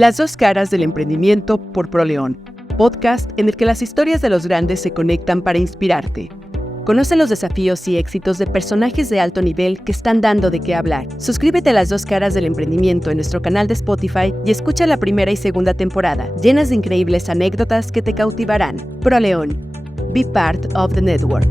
Las dos caras del emprendimiento por ProLeón, podcast en el que las historias de los grandes se conectan para inspirarte. Conoce los desafíos y éxitos de personajes de alto nivel que están dando de qué hablar. Suscríbete a Las dos caras del emprendimiento en nuestro canal de Spotify y escucha la primera y segunda temporada, llenas de increíbles anécdotas que te cautivarán. ProLeón. Be part of the network.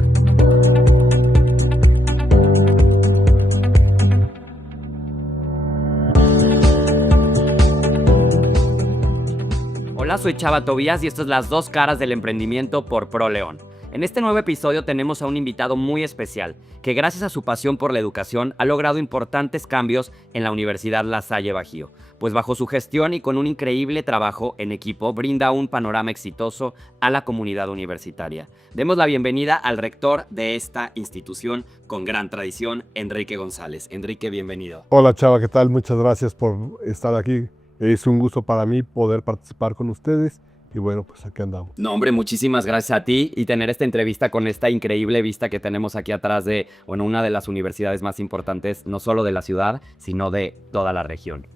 Hola, soy Chava Tobías y esto es Las dos caras del emprendimiento por ProLeón. En este nuevo episodio tenemos a un invitado muy especial, que gracias a su pasión por la educación ha logrado importantes cambios en la Universidad La Salle Bajío, pues bajo su gestión y con un increíble trabajo en equipo brinda un panorama exitoso a la comunidad universitaria. Demos la bienvenida al rector de esta institución con gran tradición, Enrique González. Enrique, bienvenido. Hola Chava, ¿qué tal? Muchas gracias por estar aquí. Es un gusto para mí poder participar con ustedes y bueno, pues aquí andamos. No, hombre, muchísimas gracias a ti y tener esta entrevista con esta increíble vista que tenemos aquí atrás de, una de las universidades más importantes, no solo de la ciudad, sino de toda la región.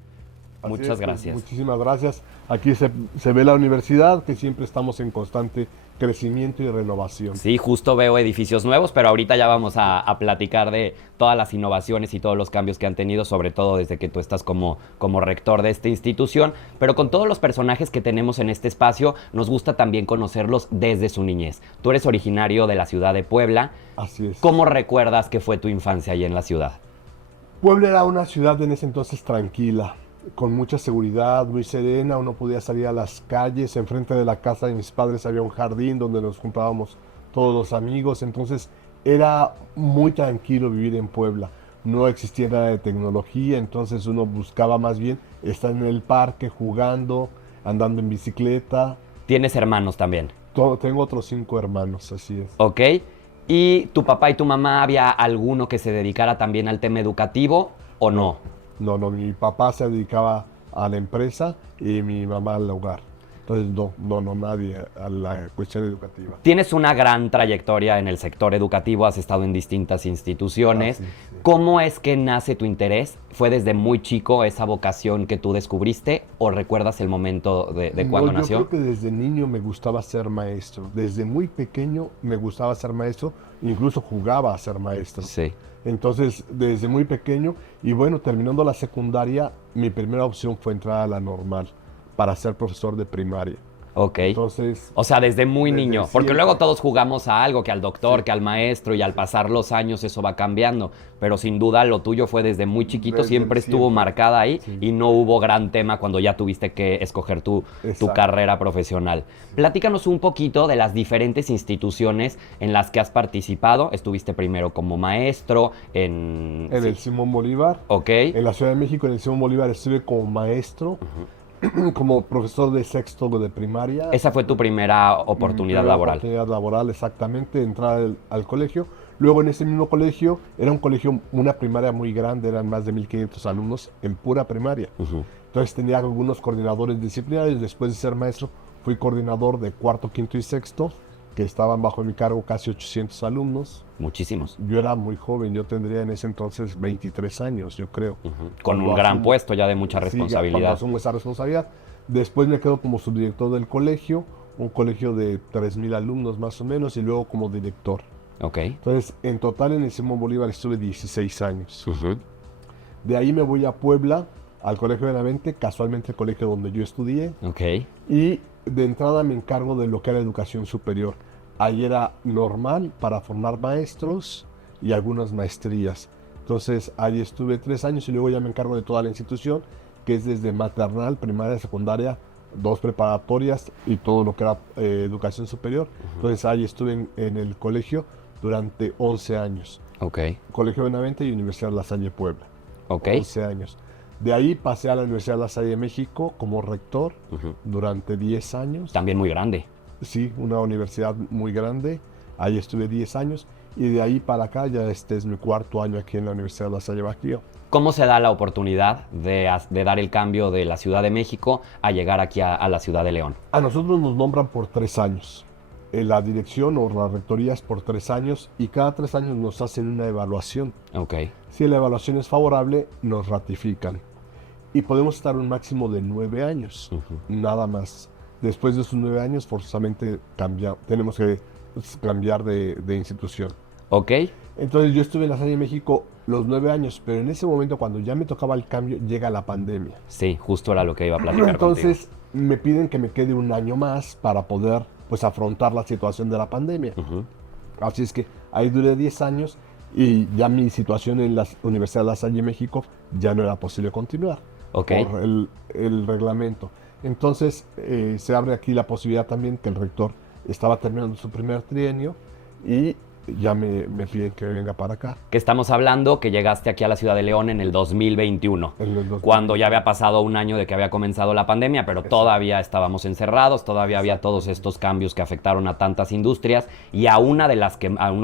Muchas gracias. Muchísimas gracias. Aquí se ve la universidad, que siempre estamos en constante crecimiento y renovación. Sí, justo veo edificios nuevos, pero ahorita ya vamos a platicar de todas las innovaciones y todos los cambios que han tenido, sobre todo desde que tú estás como rector de esta institución. Pero con todos los personajes que tenemos en este espacio, nos gusta también conocerlos desde su niñez. Tú eres originario de la ciudad de Puebla. Así es. ¿Cómo recuerdas que fue tu infancia ahí en la ciudad? Puebla era una ciudad en ese entonces tranquila, con mucha seguridad, muy serena. Uno podía salir a las calles. Enfrente de la casa de mis padres había un jardín donde nos juntábamos todos los amigos. Entonces era muy tranquilo vivir en Puebla. No existía nada de tecnología, entonces uno buscaba más bien estar en el parque jugando, andando en bicicleta. ¿Tienes hermanos también? Tengo otros 5 hermanos, así es. Ok. ¿Y tu papá y tu mamá, había alguno que se dedicara también al tema educativo o no? No, mi papá se dedicaba a la empresa y mi mamá al hogar. Entonces no, nadie a la cuestión educativa. Tienes una gran trayectoria en el sector educativo, has estado en distintas instituciones. Sí. ¿Cómo es que nace tu interés? ¿Fue desde muy chico esa vocación que tú descubriste o recuerdas el momento de cuando nació? Yo creo que desde niño me gustaba ser maestro. Desde muy pequeño me gustaba ser maestro, incluso jugaba a ser maestro. Sí. Entonces, desde muy pequeño, y bueno, terminando la secundaria, mi primera opción fue entrar a la normal para ser profesor de primaria. Ok. Entonces, o sea, desde muy niño. siempre. Porque luego todos jugamos a algo, que al doctor, Sí. que al maestro, y al pasar los años eso va cambiando. Pero sin duda lo tuyo fue desde muy chiquito, Desde siempre estuvo siempre. marcada ahí, Sí. y no hubo gran tema cuando ya tuviste que escoger tu Exacto. carrera profesional. Platícanos un poquito de las diferentes instituciones en las que has participado. Estuviste primero como maestro en En el Simón Bolívar. Ok. En la Ciudad de México, en el Simón Bolívar, estuve como maestro, como profesor de sexto de primaria. Esa fue tu primera oportunidad Primera laboral. Oportunidad laboral, exactamente, entrar al colegio. Luego en ese mismo colegio, era un colegio, una primaria muy grande, eran más de 1,500 alumnos en pura primaria. Entonces tenía algunos coordinadores disciplinarios. Después de ser maestro, fui coordinador de cuarto, quinto y sexto, que estaban bajo mi cargo casi 800 alumnos. Muchísimos. Yo era muy joven, yo tendría en ese entonces 23 años, yo creo. Con un gran puesto ya de mucha responsabilidad. Cuando asumo esa responsabilidad. Después me quedo como subdirector del colegio, un colegio de 3,000 alumnos más o menos, y luego como director. Ok. Entonces, en total en el Simón Bolívar estuve 16 años. De ahí me voy a Puebla, al Colegio de Benavente, casualmente el colegio donde yo estudié. Ok. Y de entrada me encargo de lo que era educación superior. Ahí era normal para formar maestros y algunas maestrías. Entonces ahí estuve 3 años y luego ya me encargo de toda la institución, que es desde maternal, primaria, secundaria, 2 preparatorias y todo lo que era educación superior. Entonces ahí estuve en el colegio durante 11 años. Ok. Colegio Benavente y Universidad La Salle Puebla. Ok. 11 años. De ahí pasé a la Universidad La Salle de México como rector durante 10 años. También muy grande. Sí, una universidad muy grande. Ahí estuve 10 años y de ahí para acá ya este es mi 4º año aquí en la Universidad La Salle Bajío. ¿Cómo se da la oportunidad de dar el cambio de la Ciudad de México a llegar aquí a la Ciudad de León? A nosotros nos nombran por 3 años. La dirección o la rectoría es por 3 años y cada 3 años nos hacen una evaluación. Ok. Si la evaluación es favorable, nos ratifican. y podemos estar un máximo de 9 años, nada más. Después de esos 9 años, forzosamente tenemos que cambiar de institución. Ok. Entonces yo estuve en La Salle México los 9 años, pero en ese momento cuando ya me tocaba el cambio, llega la pandemia. Sí, justo era lo que iba a platicar Entonces me piden que me quede un año más para poder pues afrontar la situación de la pandemia. Así es que ahí duré 10 años y ya mi situación en la Universidad de La Salle México ya no era posible continuar por el reglamento. Entonces se abre aquí la posibilidad también que el rector estaba terminando su primer trienio y ya me piden que venga para acá. Que estamos hablando que llegaste aquí a la ciudad de León en el 2021, cuando ya había pasado un año de que había comenzado la pandemia, pero todavía estábamos encerrados, todavía había todos estos cambios que afectaron a tantas industrias y a uno de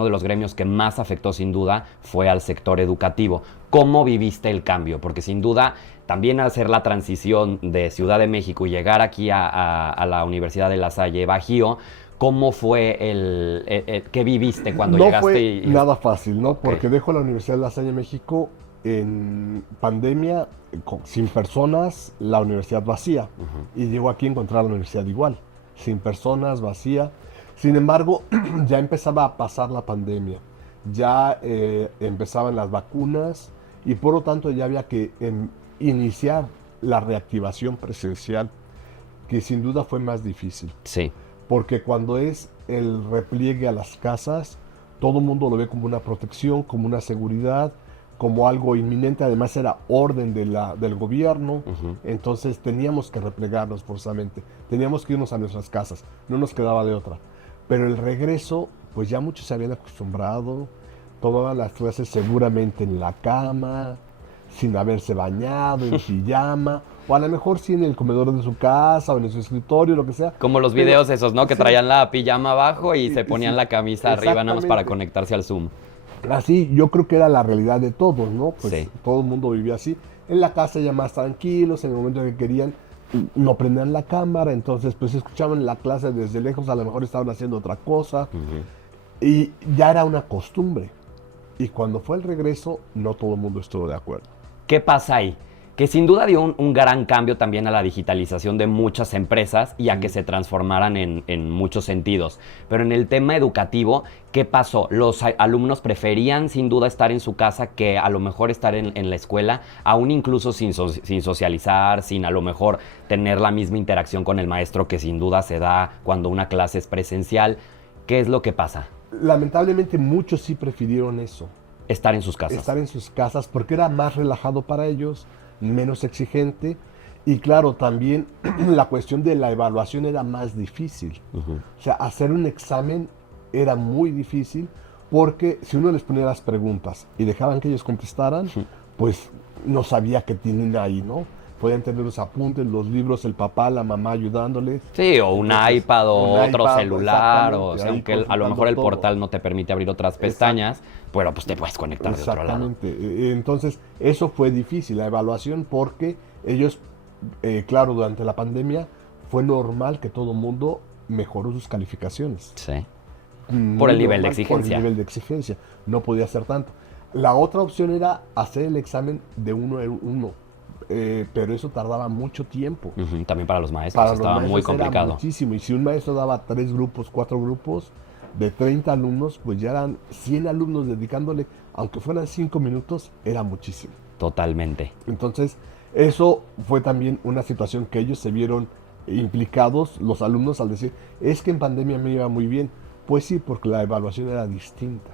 los gremios que más afectó sin duda fue al sector educativo. ¿Cómo viviste el cambio? Porque sin duda también hacer la transición de Ciudad de México y llegar aquí a la Universidad de La Salle Bajío, ¿cómo fue qué viviste cuando llegaste? No fue nada fácil, ¿no? Porque dejo la Universidad de La Salle México en pandemia, sin personas, la universidad vacía. Y llego aquí a encontrar la universidad igual, sin personas, vacía. Sin embargo, ya empezaba a pasar la pandemia. Ya empezaban las vacunas y por lo tanto ya había que iniciar la reactivación presencial, que sin duda fue más difícil. Sí. Porque cuando es el repliegue a las casas, todo el mundo lo ve como una protección, como una seguridad, como algo inminente. Además era orden del gobierno, entonces teníamos que replegarnos forzosamente, teníamos que irnos a nuestras casas, no nos quedaba de otra. Pero el regreso, pues ya muchos se habían acostumbrado, tomaban las clases seguramente en la cama, sin haberse bañado, en pijama, o a lo mejor sí en el comedor de su casa o en su escritorio, lo que sea. Como los videos esos, ¿no? Que traían la pijama abajo y se ponían la camisa arriba nada más para conectarse al Zoom. Así, yo creo que era la realidad de todos, ¿no? Pues todo el mundo vivía así. En la casa ya más tranquilos, en el momento que querían, no prendían la cámara, entonces pues escuchaban la clase desde lejos, a lo mejor estaban haciendo otra cosa. Y ya era una costumbre. Y cuando fue el regreso, no todo el mundo estuvo de acuerdo. ¿Qué pasa ahí? Que sin duda dio un gran cambio también a la digitalización de muchas empresas y a que se transformaran en muchos sentidos. Pero en el tema educativo, ¿qué pasó? Los alumnos preferían sin duda estar en su casa que a lo mejor estar en la escuela, aún incluso sin socializar, sin a lo mejor tener la misma interacción con el maestro que sin duda se da cuando una clase es presencial. ¿Qué es lo que pasa? Lamentablemente muchos sí prefirieron eso. Estar en sus casas. Estar en sus casas porque era más relajado para ellos, menos exigente. Y claro, también la cuestión de la evaluación era más difícil. O sea, hacer un examen era muy difícil porque si uno les ponía las preguntas y dejaban que ellos contestaran, pues no sabía qué tienen ahí, ¿no? Podían tener los apuntes, los libros, el papá, la mamá ayudándoles. Sí, o un iPad o otro celular, o sea, aunque a lo mejor el portal no te permite abrir otras pestañas, pero pues te puedes conectar de otro lado. Exactamente. Entonces, eso fue difícil, la evaluación, porque ellos, claro, durante la pandemia fue normal que todo el mundo mejoró sus calificaciones. Sí. Por el nivel de exigencia. Por el nivel de exigencia. No podía ser tanto. La otra opción era hacer el examen de uno en uno. Pero eso tardaba mucho tiempo. También para los maestros estaba muy complicado. Era muchísimo. Y si un maestro daba 3 grupos, 4 grupos de 30 alumnos, pues ya eran 100 alumnos dedicándole, aunque fueran 5 minutos, era muchísimo. Totalmente. Entonces, eso fue también una situación que ellos se vieron implicados, los alumnos, al decir, es que en pandemia me iba muy bien. Pues sí, porque la evaluación era distinta.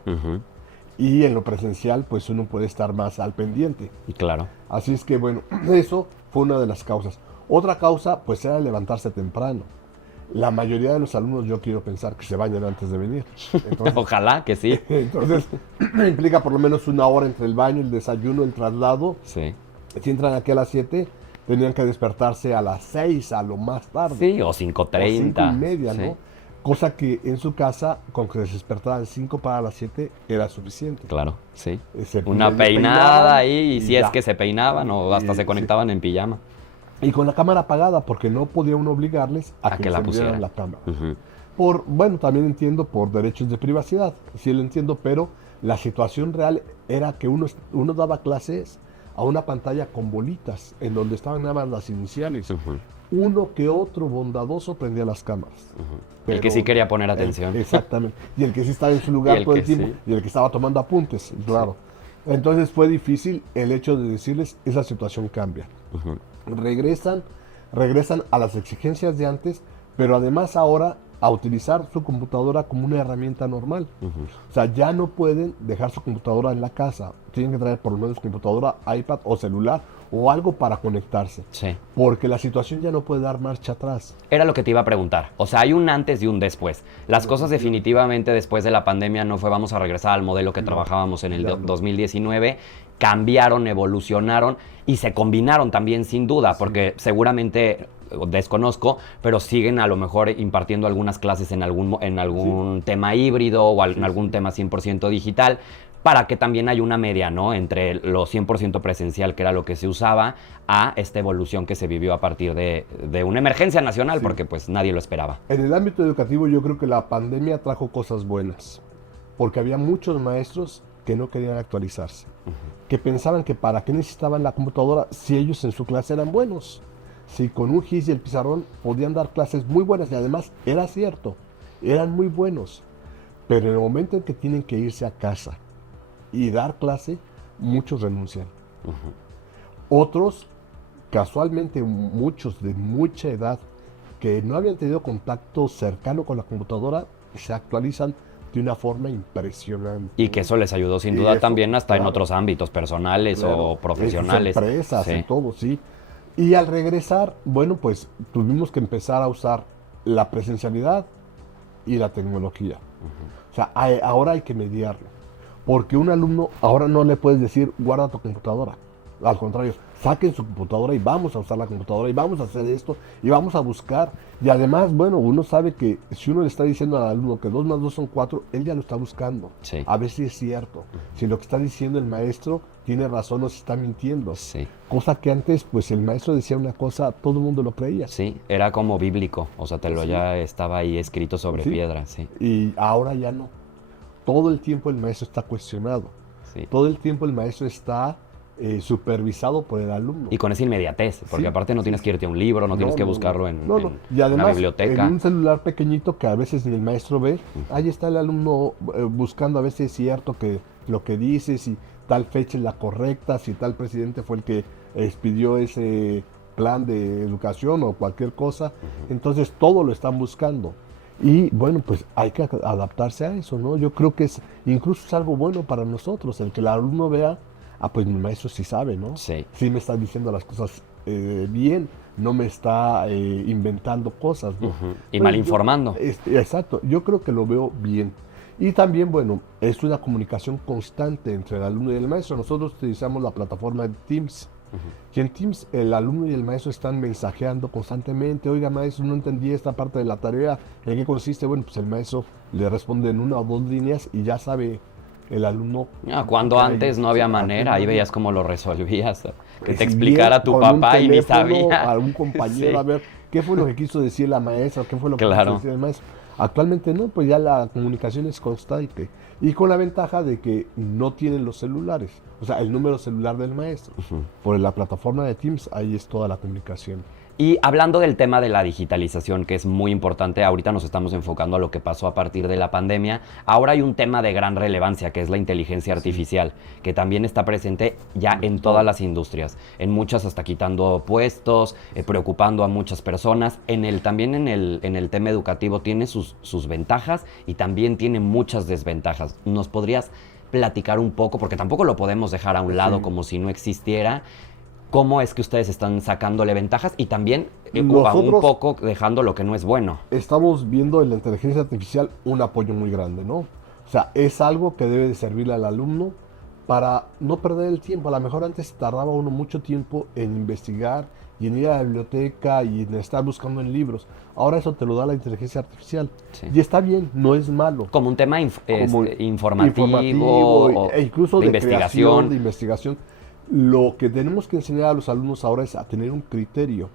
Y en lo presencial, pues uno puede estar más al pendiente. Y claro. Así es que, bueno, eso fue una de las causas. Otra causa, pues era levantarse temprano. La mayoría de los alumnos, yo quiero pensar que se bañan antes de venir. Entonces, ojalá que sí. Entonces, implica por lo menos una hora entre el baño, el desayuno, el traslado. Sí. Si entran aquí a las 7, tenían que despertarse a las 6, a lo más tarde. Sí, o 5:30. O 5:30, sí. ¿no? Cosa que en su casa, con que se despertaran 5 para las 7, era suficiente. Claro, sí. Una peinada ahí, y si es que se peinaban o hasta se conectaban en pijama. Y con la cámara apagada, porque no podía uno obligarles a que la se pusieran la cámara. Bueno, también entiendo por derechos de privacidad, sí lo entiendo, pero la situación real era que uno daba clases a una pantalla con bolitas, en donde estaban nada más las iniciales. Uno que otro bondadoso prendía las cámaras. El que sí quería poner atención. Exactamente. Y el que sí estaba en su lugar todo el tiempo. Sí. Y el que estaba tomando apuntes, claro. Sí. Entonces fue difícil el hecho de decirles, esa situación cambia. Regresan a las exigencias de antes, pero además ahora a utilizar su computadora como una herramienta normal. O sea, ya no pueden dejar su computadora en la casa. Tienen que traer por lo menos computadora, iPad o celular o algo para conectarse. Sí. Porque la situación ya no puede dar marcha atrás. Era lo que te iba a preguntar. O sea, hay un antes y un después. Las cosas definitivamente después de la pandemia no fue vamos a regresar al modelo que trabajábamos en el 2019. Cambiaron, evolucionaron y se combinaron también sin duda, porque seguramente, desconozco, pero siguen a lo mejor impartiendo algunas clases en algún tema híbrido o en algún tema 100% digital, para que también haya una media, ¿no? Entre lo 100% presencial, que era lo que se usaba, a esta evolución que se vivió a partir de una emergencia nacional, porque pues nadie lo esperaba. En el ámbito educativo yo creo que la pandemia trajo cosas buenas, porque había muchos maestros que no querían actualizarse, que pensaban que para qué necesitaban la computadora si ellos en su clase eran buenos. Si con un GIS y el pizarrón podían dar clases muy buenas y además era cierto, eran muy buenos, pero en el momento en que tienen que irse a casa y dar clase, muchos renuncian. Otros, casualmente muchos de mucha edad, que no habían tenido contacto cercano con la computadora, se actualizan de una forma impresionante. Y que eso les ayudó sin duda también hasta en otros ámbitos personales o profesionales. En empresas, en todo, sí. Y al regresar, bueno, pues tuvimos que empezar a usar la presencialidad y la tecnología. O sea, ahora hay que mediarlo. Porque un alumno, ahora no le puedes decir, guarda tu computadora. Al contrario, saquen su computadora y vamos a usar la computadora y vamos a hacer esto y vamos a buscar. Y además, bueno, uno sabe que si uno le está diciendo al alumno que 2 más 2 son 4, él ya lo está buscando. Sí. A ver si es cierto. Si lo que está diciendo el maestro tiene razón o si está mintiendo. Sí. Cosa que antes, pues el maestro decía una cosa, todo el mundo lo creía. Sí, era como bíblico. O sea, ya estaba ahí escrito sobre piedra. Sí. Y ahora ya no. Todo el tiempo el maestro está cuestionado. Sí. Todo el tiempo el maestro está supervisado por el alumno. Y con esa inmediatez, porque aparte no tienes que irte a un libro, no tienes que buscarlo en y además, una biblioteca. En un celular pequeñito que a veces ni el maestro ve, ahí está el alumno buscando a ver si es cierto que lo que dice, si tal fecha es la correcta, si tal presidente fue el que expidió ese plan de educación o cualquier cosa. Entonces todo lo están buscando. Y bueno, pues hay que adaptarse a eso, ¿no? Yo creo que incluso es algo bueno para nosotros, el que el alumno vea, pues mi maestro sí sabe, ¿no? Sí. Sí me está diciendo las cosas bien, no me está inventando cosas, ¿no? Y mal informando. Exacto, yo creo que lo veo bien. Y también, bueno, es una comunicación constante entre el alumno y el maestro. Nosotros utilizamos la plataforma de Teams. Y en Teams el alumno y el maestro están mensajeando constantemente. Oiga, maestro, no entendí esta parte de la tarea. ¿En qué consiste? Bueno, pues el maestro le responde en 1 o 2 líneas y ya sabe el alumno. Cuando antes no había manera, ahí veías cómo lo resolvías. Que te explicara tu papá y ni sabía. A un compañero, a ver, ¿qué fue lo que quiso decir la maestra? ¿Qué fue lo que quiso decir el maestro? Actualmente no, pues ya la comunicación es constante. Y con la ventaja de que no tienen los celulares, o sea, el número celular del maestro. Por la plataforma de Teams, ahí es toda la comunicación. Y hablando del tema de la digitalización, que es muy importante, ahorita nos estamos enfocando a lo que pasó a partir de la pandemia. Ahora hay un tema de gran relevancia, que es la inteligencia artificial, que también está presente ya en todas las industrias. En muchas hasta quitando puestos, preocupando a muchas personas. También en el tema educativo tiene sus ventajas y también tiene muchas desventajas. ¿Nos podrías platicar un poco? Porque tampoco lo podemos dejar a un lado como si no existiera. ¿Cómo es que ustedes están sacándole ventajas y también un poco dejando lo que no es bueno? Estamos viendo en la inteligencia artificial un apoyo muy grande, ¿no? O sea, es algo que debe de servirle al alumno para no perder el tiempo. A lo mejor antes tardaba uno mucho tiempo en investigar y en ir a la biblioteca y en estar buscando en libros. Ahora eso te lo da la inteligencia artificial. Sí. Y está bien, no es malo. Como un tema informativo e incluso de investigación. Lo que tenemos que enseñar a los alumnos ahora es a tener un criterio,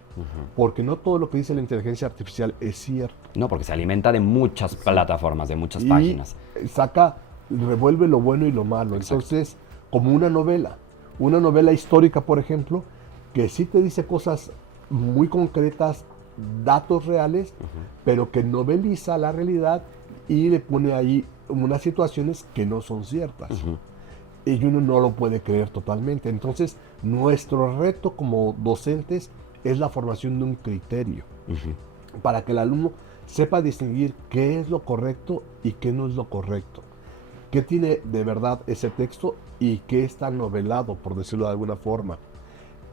porque no todo lo que dice la inteligencia artificial es cierto. No, porque se alimenta de muchas plataformas, de muchas páginas. Revuelve lo bueno y lo malo. Exacto. Entonces, como una novela, Una novela histórica, por ejemplo, que sí te dice cosas muy concretas, datos reales, pero que noveliza la realidad y le pone ahí unas situaciones que no son ciertas. Y uno no lo puede creer totalmente. Entonces, nuestro reto como docentes es la formación de un criterio para que el alumno sepa distinguir qué es lo correcto y qué no es lo correcto. Qué tiene de verdad ese texto y qué está novelado, por decirlo de alguna forma.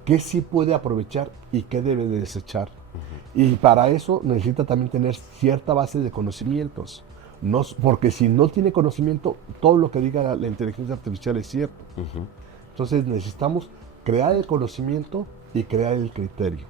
Qué sí puede aprovechar y qué debe de desechar. Y para eso necesita también tener cierta base de conocimientos. No, porque si no tiene conocimiento, todo lo que diga la inteligencia artificial es cierto. Entonces necesitamos crear el conocimiento y crear el criterio.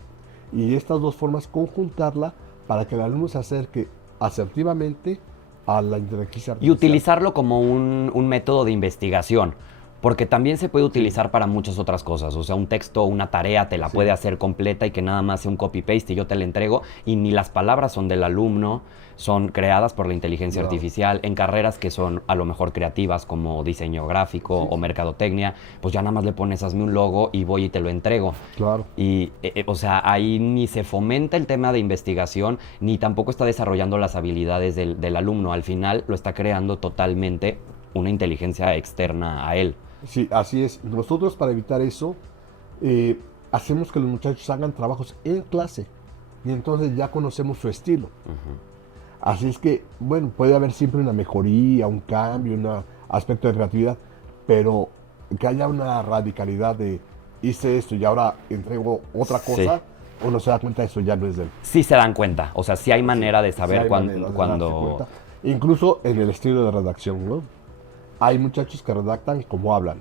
Y estas dos formas conjuntarla para que el alumno se acerque asertivamente a la inteligencia artificial. Y utilizarlo como un método de investigación. Porque también se puede utilizar para muchas otras cosas. O sea, un texto, una tarea te la puede hacer completa y que nada más sea un copy-paste y yo te la entrego. Y ni las palabras son del alumno, son creadas por la inteligencia artificial. En carreras que son a lo mejor creativas como diseño gráfico o mercadotecnia, pues ya nada más le pones, hazme un logo y voy y te lo entrego. Claro. Y, o sea, ahí ni se fomenta el tema de investigación, ni tampoco está desarrollando las habilidades del alumno. Al final lo está creando totalmente una inteligencia externa a él. Sí, así es. Nosotros para evitar eso, hacemos que los muchachos hagan trabajos en clase y entonces ya conocemos su estilo. Así es que, bueno, puede haber siempre una mejoría, un cambio, un aspecto de creatividad, pero que haya una radicalidad de hice esto y ahora entrego otra cosa, uno se da cuenta de eso ya no es de él. Sí se dan cuenta, o sea, sí hay manera de saber cuando... Incluso en el estilo de redacción, ¿no? Hay muchachos que redactan como hablan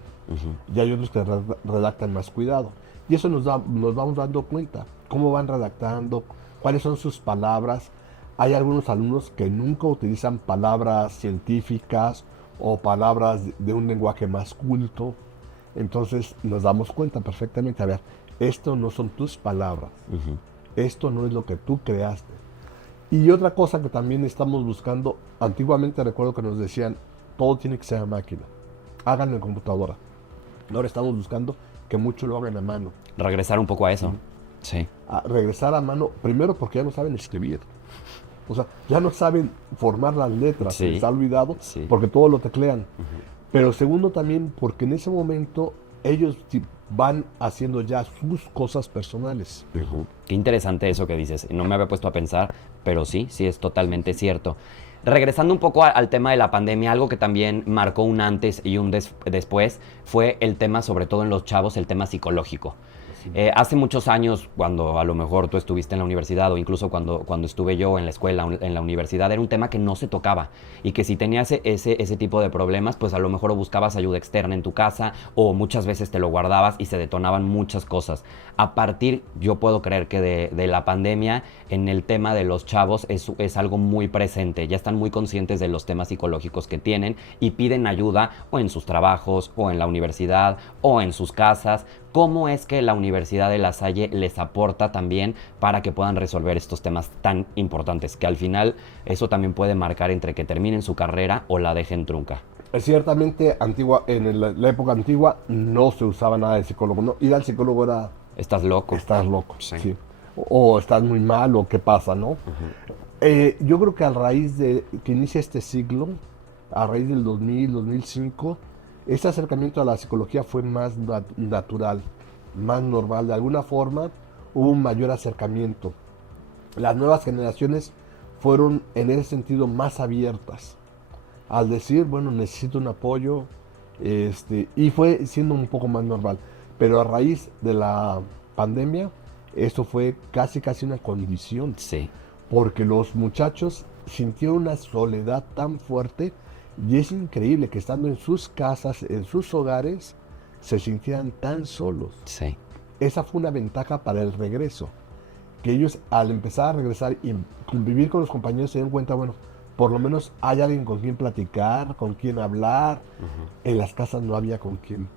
y hay otros que redactan más cuidado. Y eso nos vamos dando cuenta, cómo van redactando, cuáles son sus palabras. Hay algunos alumnos que nunca utilizan palabras científicas o palabras de un lenguaje más culto. Entonces nos damos cuenta perfectamente, a ver, esto no son tus palabras, esto no es lo que tú creaste. Y otra cosa que también estamos buscando, antiguamente recuerdo que nos decían, todo tiene que ser a máquina, háganlo en computadora. Ahora estamos buscando que mucho lo hagan a mano. Regresar un poco a eso. Sí. A regresar a mano, primero porque ya no saben escribir. O sea, ya no saben formar las letras, se les ha olvidado porque todo lo teclean. Pero segundo también porque en ese momento ellos van haciendo ya sus cosas personales. Qué interesante eso que dices. No me había puesto a pensar, pero sí es totalmente cierto. Regresando un poco al tema de la pandemia, algo que también marcó un antes y un después fue el tema, sobre todo en los chavos, el tema psicológico. Hace muchos años, cuando a lo mejor tú estuviste en la universidad o incluso cuando estuve yo en la escuela, en la universidad, era un tema que no se tocaba y que si tenías ese tipo de problemas, pues a lo mejor buscabas ayuda externa en tu casa o muchas veces te lo guardabas y se detonaban muchas cosas. A partir, yo puedo creer que de la pandemia, en el tema de los chavos es algo muy presente. Ya están muy conscientes de los temas psicológicos que tienen y piden ayuda o en sus trabajos o en la universidad o en sus casas. ¿Cómo es que la Universidad de La Salle les aporta también para que puedan resolver estos temas tan importantes? Que al final eso también puede marcar entre que terminen su carrera o la dejen trunca. Ciertamente, en la época antigua no se usaba nada de psicólogo. ¿No? Ir al psicólogo era... Estás loco. Estás loco, sí. O estás muy mal, o qué pasa, ¿no? Yo creo que a raíz de que inicia este siglo, a raíz del 2000, 2005... ese acercamiento a la psicología fue más natural, más normal. De alguna forma hubo un mayor acercamiento. Las nuevas generaciones fueron en ese sentido más abiertas. Al decir, bueno, necesito un apoyo, y fue siendo un poco más normal. Pero a raíz de la pandemia, esto fue casi una condición. Sí. Porque los muchachos sintieron una soledad tan fuerte. Y es increíble que estando en sus casas, en sus hogares, se sintieran tan solos. Sí. Esa fue una ventaja para el regreso. Que ellos al empezar a regresar y convivir con los compañeros se dieron cuenta, bueno, por lo menos hay alguien con quien platicar, con quien hablar. En las casas no había con quien.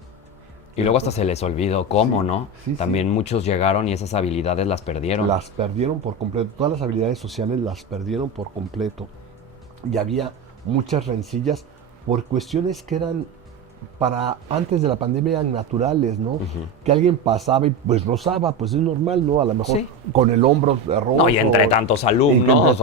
Y luego hasta se les olvidó cómo, ¿no? También sí. Muchos llegaron y esas habilidades las perdieron. Las perdieron por completo. Todas las habilidades sociales las perdieron por completo. Y había muchas rencillas por cuestiones que eran para antes de la pandemia eran naturales, ¿no? Que alguien pasaba y pues rozaba, pues es normal, ¿no? A lo mejor con el hombro rojo. No, y entre tantos alumnos,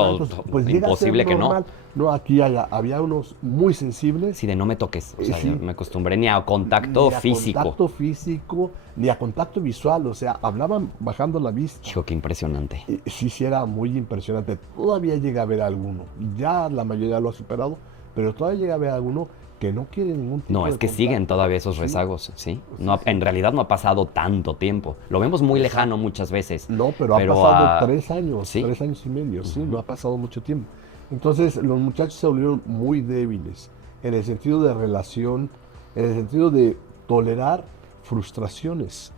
pues imposible que normal. No, aquí había unos muy sensibles. Sí, de no me toques, o sea, yo me acostumbré ni a contacto físico. Ni a contacto físico, ni a contacto visual, o sea, hablaban bajando la vista. Hijo, qué impresionante. Sí, era muy impresionante. Todavía llega a haber alguno, ya la mayoría lo ha superado, pero todavía llega a haber alguno que no quiere ningún tipo de No, es que contacto. siguen todavía esos rezagos, ¿sí? No, en realidad no ha pasado tanto tiempo. Lo vemos muy lejano muchas veces. No, pero ha pasado 3 años, ¿sí? 3 años y medio, sí, no ha pasado mucho tiempo. Entonces, los muchachos se volvieron muy débiles en el sentido de relación, en el sentido de tolerar frustraciones.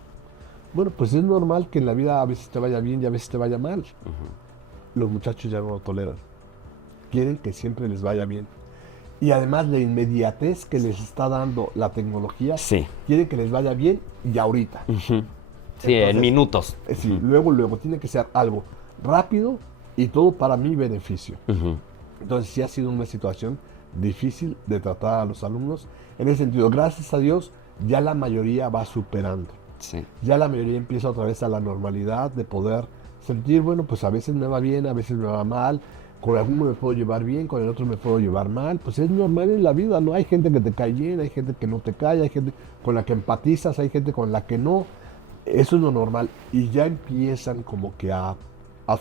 Bueno, pues es normal que en la vida a veces te vaya bien y a veces te vaya mal. Los muchachos ya no lo toleran. Quieren que siempre les vaya bien. Y además la inmediatez que les está dando la tecnología, quieren que les vaya bien y ahorita. Sí, entonces, en minutos. Sí, luego tiene que ser algo rápido y todo para mi beneficio. Entonces sí ha sido una situación difícil de tratar a los alumnos. En ese sentido, gracias a Dios, ya la mayoría va superando. Sí. Ya la mayoría empieza otra vez a la normalidad de poder sentir, bueno, pues a veces me va bien, a veces me va mal. Con alguno me puedo llevar bien, con el otro me puedo llevar mal. Pues es normal en la vida, ¿no? Hay gente que te cae bien, hay gente que no te cae, hay gente con la que empatizas, hay gente con la que no. Eso es lo normal. Y ya empiezan como que a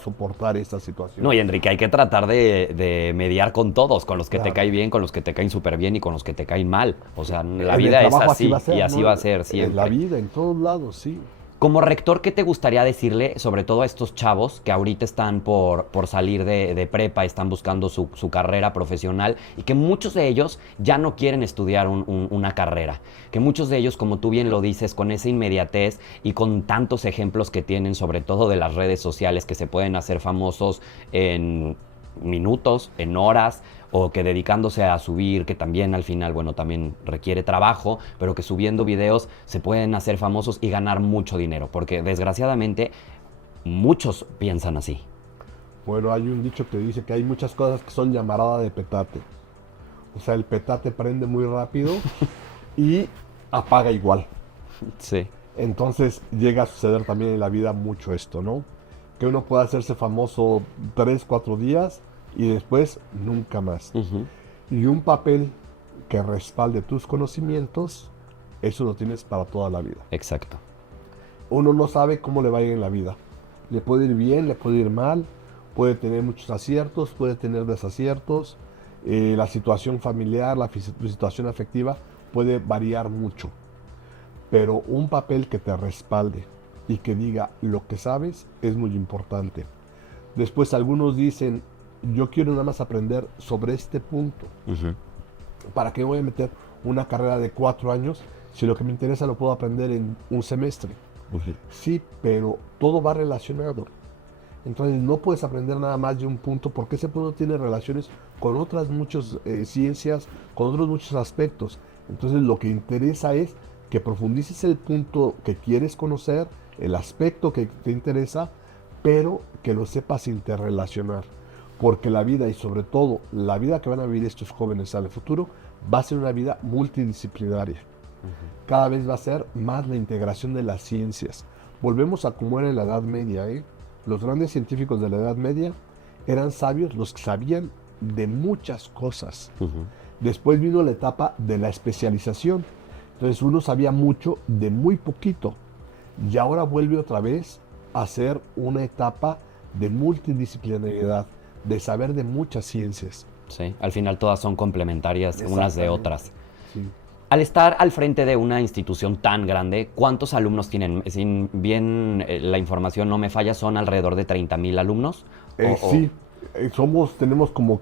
soportar esta situación. No, y Enrique, hay que tratar de mediar con todos, con los que te caen bien, con los que te caen súper bien y con los que te caen mal. O sea, la vida es así y así va a ser siempre. En la vida, en todos lados, sí. Como rector, ¿qué te gustaría decirle, sobre todo a estos chavos que ahorita están por salir de prepa, están buscando su carrera profesional y que muchos de ellos ya no quieren estudiar una carrera? Que muchos de ellos, como tú bien lo dices, con esa inmediatez y con tantos ejemplos que tienen, sobre todo de las redes sociales, que se pueden hacer famosos en minutos, en horas, o que dedicándose a subir, que también al final, bueno, también requiere trabajo, pero que subiendo videos se pueden hacer famosos y ganar mucho dinero, porque desgraciadamente muchos piensan así. Bueno, hay un dicho que dice que hay muchas cosas que son llamarada de petate. O sea, el petate prende muy rápido y apaga igual. Sí. Entonces llega a suceder también en la vida mucho esto, ¿no? Que uno pueda hacerse famoso 3, 4 días y después nunca más. Y un papel que respalde tus conocimientos, eso lo tienes para toda la vida. Exacto. Uno no sabe cómo le va a ir en la vida. Le puede ir bien, le puede ir mal, puede tener muchos aciertos, puede tener desaciertos. La situación familiar, la situación afectiva puede variar mucho. Pero un papel que te respalde y que diga lo que sabes es muy importante. Después algunos dicen, yo quiero nada más aprender sobre este punto. ¿Para qué voy a meter una carrera de 4 años si lo que me interesa lo puedo aprender en un semestre? Sí, pero todo va relacionado. Entonces no puedes aprender nada más de un punto porque ese punto tiene relaciones con otras muchas ciencias, con otros muchos aspectos. Entonces lo que interesa es que profundices el punto que quieres conocer, el aspecto que te interesa, pero que lo sepas interrelacionar. Porque la vida, y sobre todo la vida que van a vivir estos jóvenes al futuro, va a ser una vida multidisciplinaria. Cada vez va a ser más la integración de las ciencias. Volvemos a como era en la Edad Media, ¿eh? Los grandes científicos de la Edad Media eran sabios, los que sabían de muchas cosas. Después vino la etapa de la especialización. Entonces uno sabía mucho de muy poquito. Y ahora vuelve otra vez a ser una etapa de multidisciplinariedad, de saber de muchas ciencias. Sí, al final todas son complementarias unas de otras. Sí. Al estar al frente de una institución tan grande, ¿cuántos alumnos tienen? Si bien la información no me falla, ¿son alrededor de 30,000 alumnos? Sí, tenemos como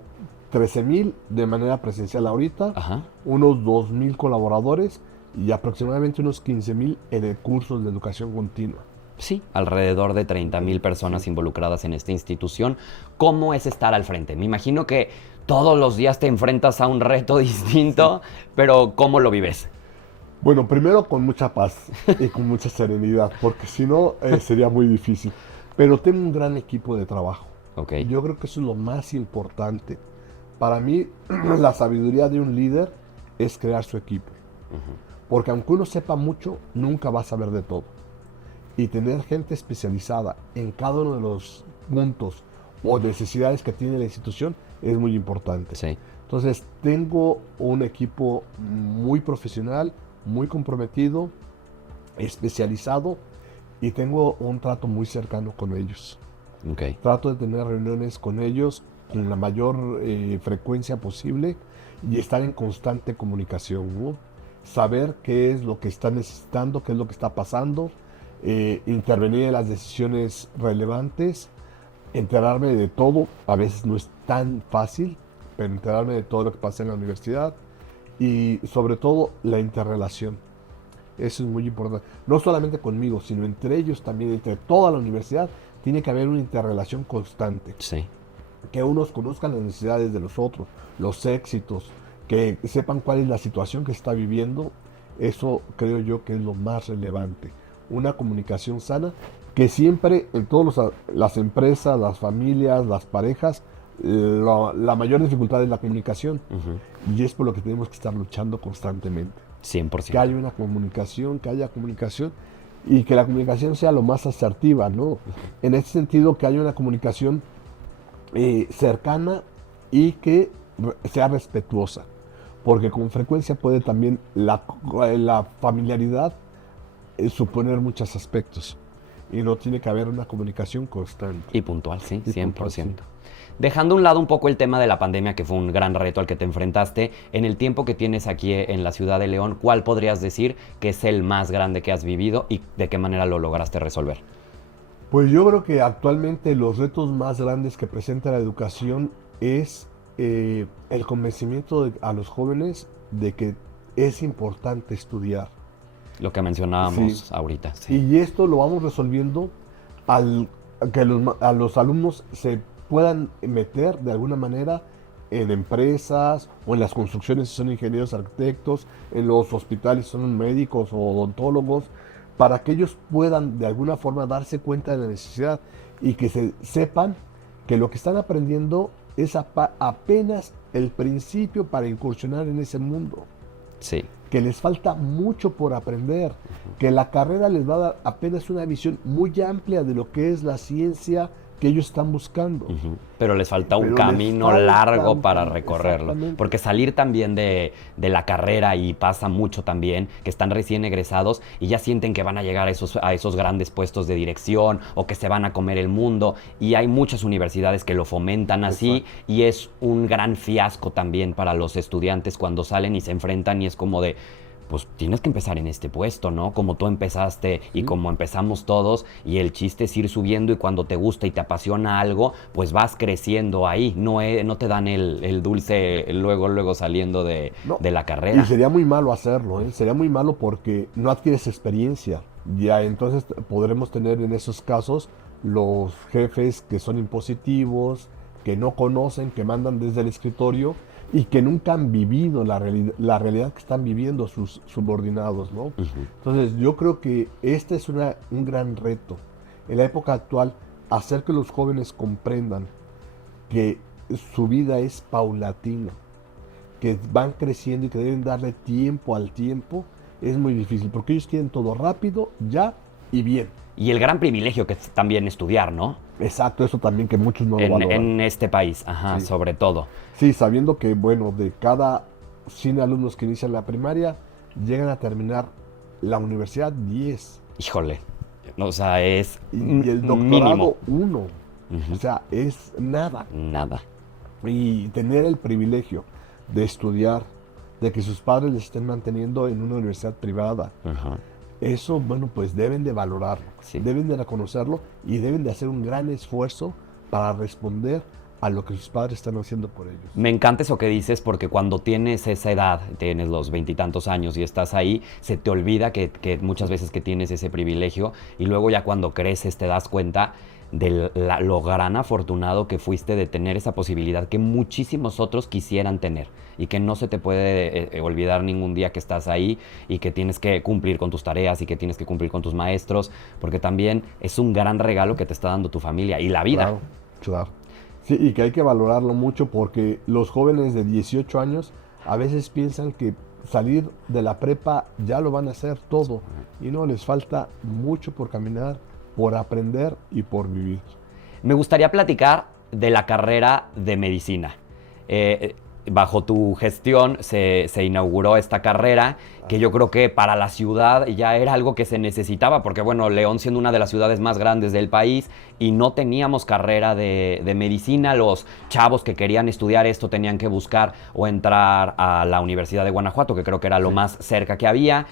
13,000 de manera presencial ahorita, unos 2,000 colaboradores y aproximadamente unos 15,000 en cursos de educación continua. Sí, alrededor de 30,000 personas involucradas en esta institución. ¿Cómo es estar al frente? Me imagino que todos los días te enfrentas a un reto distinto, pero ¿cómo lo vives? Bueno, primero con mucha paz y con mucha serenidad, porque si no sería muy difícil. Pero tengo un gran equipo de trabajo. Yo creo que eso es lo más importante. Para mí, la sabiduría de un líder es crear su equipo. Porque aunque uno sepa mucho, nunca va a saber de todo. Y tener gente especializada en cada uno de los puntos o necesidades que tiene la institución es muy importante. Sí. Entonces, tengo un equipo muy profesional, muy comprometido, especializado, y tengo un trato muy cercano con ellos. Ok. Trato de tener reuniones con ellos con la mayor frecuencia posible y estar en constante comunicación, ¿no? Saber qué es lo que están necesitando, qué es lo que está pasando, intervenir en las decisiones relevantes, enterarme de todo. A veces no es tan fácil, pero enterarme de todo lo que pasa en la universidad y sobre todo la interrelación. Eso es muy importante. No solamente conmigo, sino entre ellos también, entre toda la universidad, tiene que haber una interrelación constante. Sí. Que unos conozcan las necesidades de los otros, los éxitos, que sepan cuál es la situación que está viviendo. Eso creo yo que es lo más relevante. Una comunicación sana, que siempre en todas las empresas, las familias, las parejas, la mayor dificultad es la comunicación. Y es por lo que tenemos que estar luchando constantemente. 100%. Que haya una comunicación, que haya comunicación y que la comunicación sea lo más asertiva, ¿no? En ese sentido, que haya una comunicación cercana y que sea respetuosa, porque con frecuencia puede también la familiaridad suponer muchos aspectos y no tiene que haber una comunicación constante. Y puntual, sí, Y 100%. puntual, sí. Dejando a un lado un poco el tema de la pandemia, que fue un gran reto al que te enfrentaste, en el tiempo que tienes aquí en la ciudad de León, ¿cuál podrías decir que es el más grande que has vivido y de qué manera lo lograste resolver? Pues yo creo que actualmente los retos más grandes que presenta la educación es el convencimiento a los jóvenes de que es importante estudiar. Lo que mencionábamos Sí. ahorita. Sí. Y esto lo vamos resolviendo al que a los alumnos se puedan meter de alguna manera en empresas o en las construcciones si son ingenieros, arquitectos, en los hospitales si son médicos o odontólogos, para que ellos puedan de alguna forma darse cuenta de la necesidad y que sepan que lo que están aprendiendo es apenas el principio para incursionar en ese mundo. Sí. Que les falta mucho por aprender, que la carrera les va a dar apenas una visión muy amplia de lo que es la ciencia que ellos están buscando. Pero les falta un Pero camino les falta largo un para camino, recorrerlo. exactamente. Porque salir también de la carrera, y pasa mucho también, que están recién egresados y ya sienten que van a llegar a esos grandes puestos de dirección o que se van a comer el mundo. Y hay muchas universidades que lo fomentan así. Exacto. Y es un gran fiasco también para los estudiantes cuando salen y se enfrentan y es como de... Pues tienes que empezar en este puesto, ¿no? Como tú empezaste y como empezamos todos, y el chiste es ir subiendo y cuando te gusta y te apasiona algo, pues vas creciendo ahí, no te dan el dulce luego saliendo de la carrera. Y sería muy malo hacerlo, ¿eh? Sería muy malo porque no adquieres experiencia. Ya entonces podremos tener en esos casos los jefes que son impositivos, que no conocen, que mandan desde el escritorio y que nunca han vivido la realidad que están viviendo sus subordinados, ¿no? Entonces yo creo que este es un gran reto en la época actual, hacer que los jóvenes comprendan que su vida es paulatina, que van creciendo y que deben darle tiempo al tiempo. Es muy difícil porque ellos quieren todo rápido, ya y bien. Y el gran privilegio que es también estudiar, ¿no? Exacto, eso también que muchos no lo valoran. En este país, Sí. sobre todo. Sí, sabiendo que, bueno, de cada 100 alumnos que inician la primaria, llegan a terminar la universidad 10. Híjole, o sea, es Y el doctorado mínimo. 1. Ujú. O sea, es nada. Nada. Y tener el privilegio de estudiar, de que sus padres les estén manteniendo en una universidad privada, Ajá. eso, bueno, pues deben de valorarlo, Sí. deben de reconocerlo y deben de hacer un gran esfuerzo para responder a lo que sus padres están haciendo por ellos. Me encanta eso que dices porque cuando tienes esa edad, tienes los 20 y tantos años y estás ahí, se te olvida que muchas veces que tienes ese privilegio y luego ya cuando creces te das cuenta de lo gran afortunado que fuiste de tener esa posibilidad que muchísimos otros quisieran tener y que no se te puede olvidar ningún día que estás ahí y que tienes que cumplir con tus tareas y que tienes que cumplir con tus maestros, porque también es un gran regalo que te está dando tu familia y la vida. Claro, claro. Sí, y que hay que valorarlo mucho porque los jóvenes de 18 años a veces piensan que salir de la prepa ya lo van a hacer todo. Y no, les falta mucho por caminar, por aprender y por vivir. Me gustaría platicar de la carrera de medicina. Bajo tu gestión se inauguró esta carrera, que yo creo que para la ciudad ya era algo que se necesitaba, porque bueno, León siendo una de las ciudades más grandes del país y no teníamos carrera de medicina, los chavos que querían estudiar esto tenían que buscar o entrar a la Universidad de Guanajuato, que creo que era lo más cerca que había,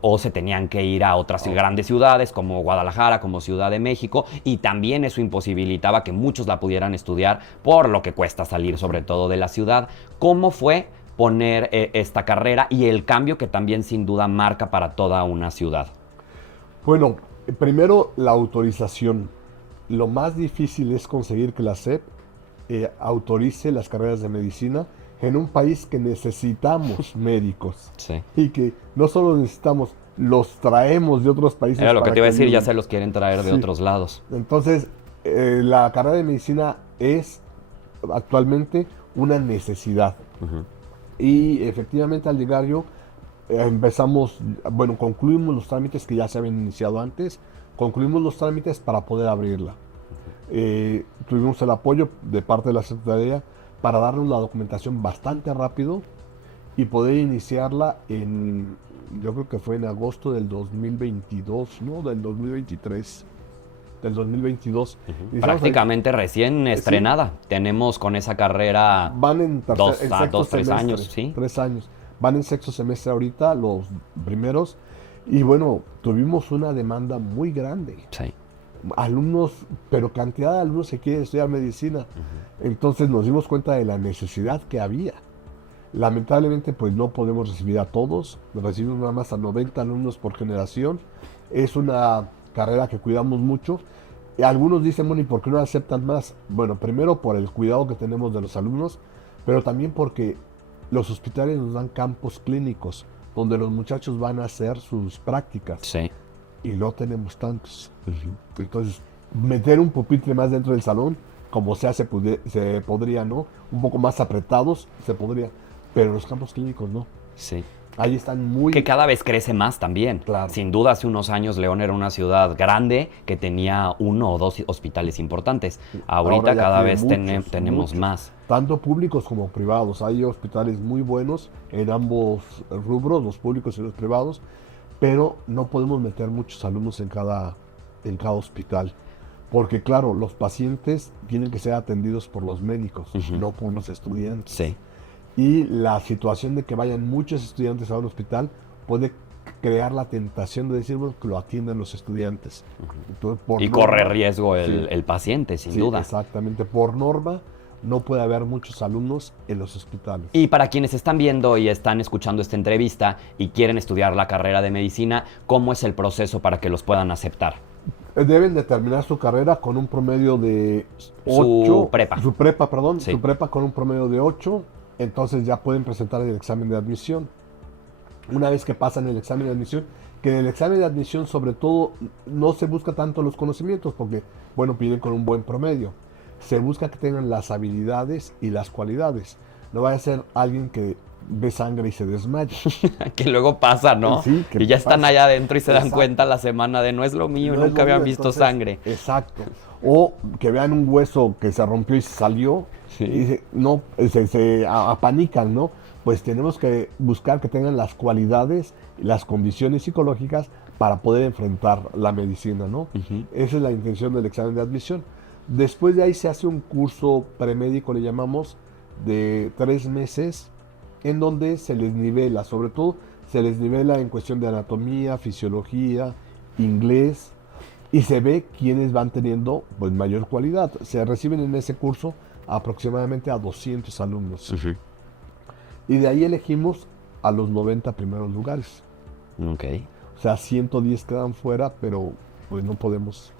o se tenían que ir a otras grandes ciudades como Guadalajara, como Ciudad de México, y también eso imposibilitaba que muchos la pudieran estudiar por lo que cuesta salir sobre todo de la ciudad. ¿Cómo fue poner esta carrera y el cambio que también sin duda marca para toda una ciudad? Bueno, primero la autorización. Lo más difícil es conseguir que la SEP autorice las carreras de medicina en un país que necesitamos médicos. Sí. Y que no solo necesitamos, los traemos de otros países. Era lo que te iba a decir, vivan. ya se los quieren traer de otros lados. Entonces, la carrera de medicina es actualmente una necesidad. Y efectivamente al llegar yo, concluimos los trámites que ya se habían iniciado antes, concluimos los trámites para poder abrirla. Tuvimos el apoyo de parte de la Secretaría para darnos la documentación bastante rápido y poder iniciarla yo creo que fue en agosto del 2022, ¿no? Del 2023. Del 2022. Prácticamente recién estrenada. Sí. Tenemos con esa carrera van en 3 años, ¿sí? 3 años. Van en sexto semestre ahorita, los primeros. Y bueno, tuvimos una demanda muy grande. Sí. Alumnos, pero cantidad de alumnos que quieren estudiar medicina. Entonces nos dimos cuenta de la necesidad que había. Lamentablemente, pues no podemos recibir a todos. Recibimos nada más a 90 alumnos por generación. Es una carrera que cuidamos mucho. Y algunos dicen, bueno, ¿y por qué no aceptan más? Bueno, primero por el cuidado que tenemos de los alumnos, pero también porque los hospitales nos dan campos clínicos donde los muchachos van a hacer sus prácticas. Sí. Y no tenemos tantos. Entonces, meter un pupitre más dentro del salón, como se podría, ¿no? Un poco más apretados, se podría. Pero los campos clínicos no. Sí. Ahí están muy... Que cada vez crece más también. Claro. Sin duda, hace unos años León era una ciudad grande que tenía 1 o 2 hospitales importantes. Ahorita cada vez tenemos más. Tanto públicos como privados. Hay hospitales muy buenos en ambos rubros, los públicos y los privados, pero no podemos meter muchos alumnos en cada hospital. Porque claro, los pacientes tienen que ser atendidos por los médicos, no por los estudiantes. Sí. Y la situación de que vayan muchos estudiantes a un hospital puede crear la tentación de decir, bueno, que lo atiendan los estudiantes. Entonces, corre riesgo el paciente, sin duda. Exactamente. Por norma, no puede haber muchos alumnos en los hospitales. Y para quienes están viendo y están escuchando esta entrevista y quieren estudiar la carrera de medicina, ¿cómo es el proceso para que los puedan aceptar? Deben de terminar su carrera con un promedio de 8. Su prepa. Su prepa, perdón. Sí. Su prepa con un promedio de 8. Entonces ya pueden presentar el examen de admisión. Una vez que pasan el examen de admisión, que en el examen de admisión sobre todo no se busca tanto los conocimientos, porque, bueno, piden con un buen promedio. Se busca que tengan las habilidades y las cualidades. No vaya a ser alguien que ve sangre y se desmaya. Que luego pasa, ¿no? Sí, y ya están allá adentro y se dan Exacto. cuenta la semana de no es lo mío, No nunca habían mío, visto entonces, sangre. Exacto. O que vean un hueso que se rompió y se salió. Sí. Y se apanican, ¿no? Pues tenemos que buscar que tengan las cualidades y las condiciones psicológicas para poder enfrentar la medicina, ¿no? Esa es la intención del examen de admisión. Después de ahí se hace un curso premédico, le llamamos, de 3 meses, en donde se les nivela, sobre todo se les nivela en cuestión de anatomía, fisiología, inglés, y se ve quiénes van teniendo pues mayor cualidad. Se reciben en ese curso aproximadamente a 200 alumnos. Y de ahí elegimos a los 90 primeros lugares. Ok. O sea, 110 quedan fuera, pero pues no podemos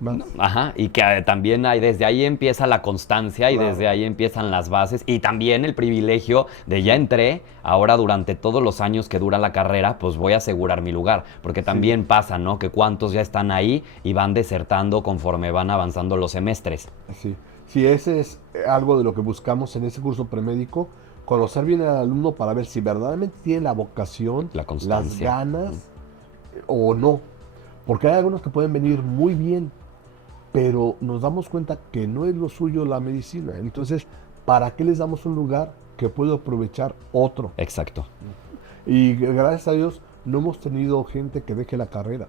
más. Ajá, y que también desde ahí empieza la constancia y Claro. desde ahí empiezan las bases y también el privilegio de ya entré, ahora durante todos los años que dura la carrera, pues voy a asegurar mi lugar, porque también pasa, ¿no? Que cuántos ya están ahí y van desertando conforme van avanzando los semestres. Sí, ese es algo de lo que buscamos en ese curso premédico, conocer bien al alumno para ver si verdaderamente tiene la vocación, La las constancia. ganas o no. Porque hay algunos que pueden venir muy bien, pero nos damos cuenta que no es lo suyo la medicina. Entonces, ¿para qué les damos un lugar que puede aprovechar otro? Exacto. Y gracias a Dios no hemos tenido gente que deje la carrera.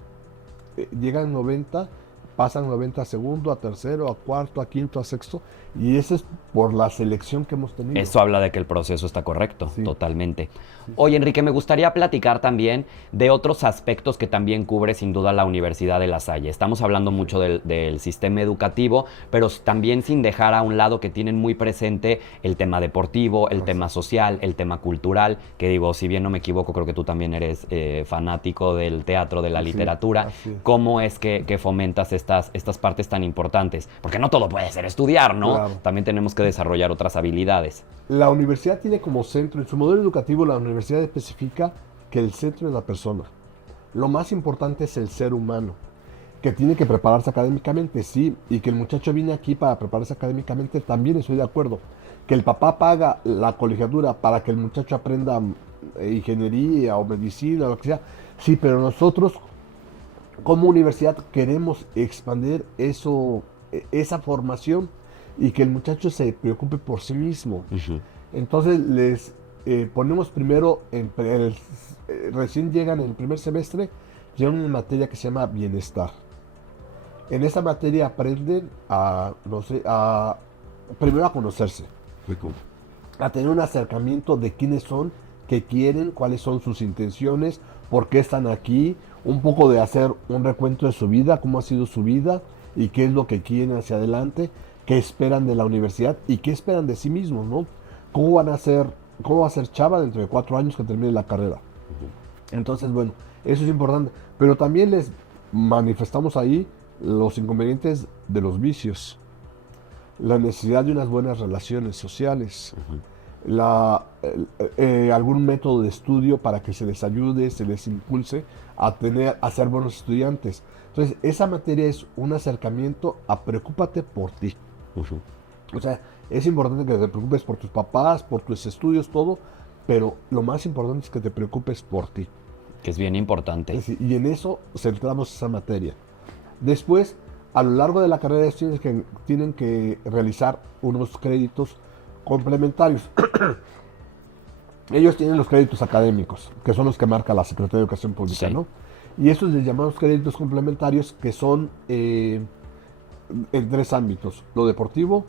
Llegan 90, pasan 90 a segundo, a tercero, a cuarto, a quinto, a sexto, y eso es por la selección que hemos tenido. Eso habla de que el proceso está correcto, Sí. totalmente. Oye, Enrique, me gustaría platicar también de otros aspectos que también cubre sin duda la Universidad de La Salle. Estamos hablando mucho del sistema educativo, pero también sin dejar a un lado que tienen muy presente el tema deportivo, el tema social, el tema cultural, que digo, si bien no me equivoco, creo que tú también eres fanático del teatro, de la Sí, literatura. así es. ¿Cómo es que fomentas estas partes tan importantes? Porque no todo puede ser estudiar, ¿no? Claro. También tenemos que desarrollar otras habilidades. La universidad tiene como centro, en su modelo educativo, la universidad especifica que el centro es la persona. Lo más importante es el ser humano, que tiene que prepararse académicamente, sí, y que el muchacho viene aquí para prepararse académicamente, también estoy de acuerdo. Que el papá paga la colegiatura para que el muchacho aprenda ingeniería o medicina o lo que sea, sí, pero nosotros como universidad queremos expandir esa formación y que el muchacho se preocupe por sí mismo. Entonces les ponemos primero, recién llegan en el primer semestre, llevan una materia que se llama bienestar. En esa materia aprenden primero a conocerse, a tener un acercamiento de quiénes son, qué quieren, cuáles son sus intenciones, por qué están aquí, un poco de hacer un recuento de su vida, cómo ha sido su vida y qué es lo que quieren hacia adelante, qué esperan de la universidad y qué esperan de sí mismos, ¿no? ¿Cómo va a ser Chava dentro de 4 años que termine la carrera? Entonces, bueno, eso es importante. Pero también les manifestamos ahí los inconvenientes de los vicios, la necesidad de unas buenas relaciones sociales, algún método de estudio para que se les ayude, se les impulse a ser buenos estudiantes. Entonces, esa materia es un acercamiento a preocúpate por ti. O sea, es importante que te preocupes por tus papás, por tus estudios, todo, pero lo más importante es que te preocupes por ti. Que es bien importante. Y en eso centramos esa materia. Después, a lo largo de la carrera, tienen que realizar unos créditos complementarios. Ellos tienen los créditos académicos, que son los que marca la Secretaría de Educación Pública, Sí. ¿no? Y esos les llamamos créditos complementarios, que son en 3 ámbitos: lo deportivo,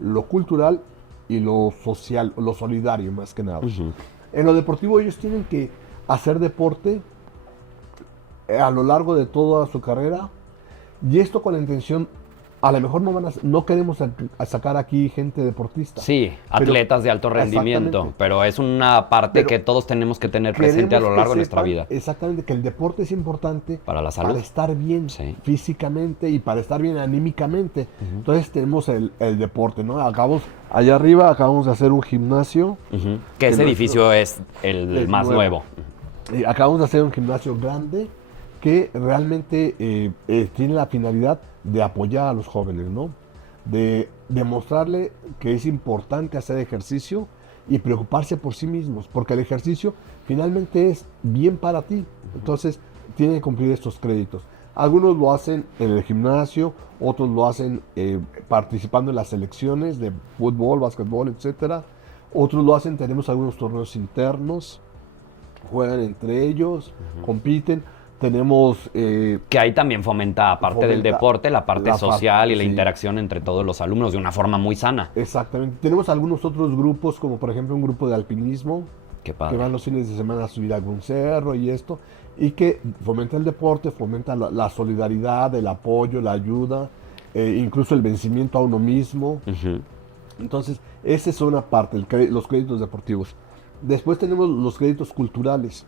lo cultural y lo social, lo solidario, más que nada. En lo deportivo ellos tienen que hacer deporte a lo largo de toda su carrera, y esto con la intención, a lo mejor no queremos sacar aquí gente deportista. Sí, atletas de alto rendimiento, Exactamente. pero es una parte Pero que todos tenemos que tener presente a Queremos lo que largo de nuestra sepan vida. exactamente que el deporte es importante Para la salud. para estar bien Sí. físicamente y para estar bien anímicamente. Entonces tenemos el deporte, ¿no? Allá arriba acabamos de hacer un gimnasio. Que ese nuestro- edificio es el es más nuevo. Acabamos de hacer un gimnasio grande que realmente tiene la finalidad de apoyar a los jóvenes, ¿no? De demostrarle que es importante hacer ejercicio y preocuparse por sí mismos, porque el ejercicio finalmente es bien para ti. Entonces, tiene que cumplir estos créditos. Algunos lo hacen en el gimnasio, otros lo hacen participando en las selecciones de fútbol, básquetbol, etcétera. Otros lo hacen, tenemos algunos torneos internos, juegan entre ellos, compiten. Tenemos Que ahí también fomenta, aparte del Fomenta deporte, la parte la social y la sí. interacción entre todos los alumnos de una forma muy sana. Exactamente. Tenemos algunos otros grupos, como por ejemplo un grupo de alpinismo, Qué que padre. van los fines de semana a subir a algún cerro y esto, y que fomenta el deporte, fomenta la solidaridad, el apoyo, la ayuda, incluso el vencimiento a uno mismo. Entonces, esa es una parte, los créditos deportivos. Después tenemos los créditos culturales.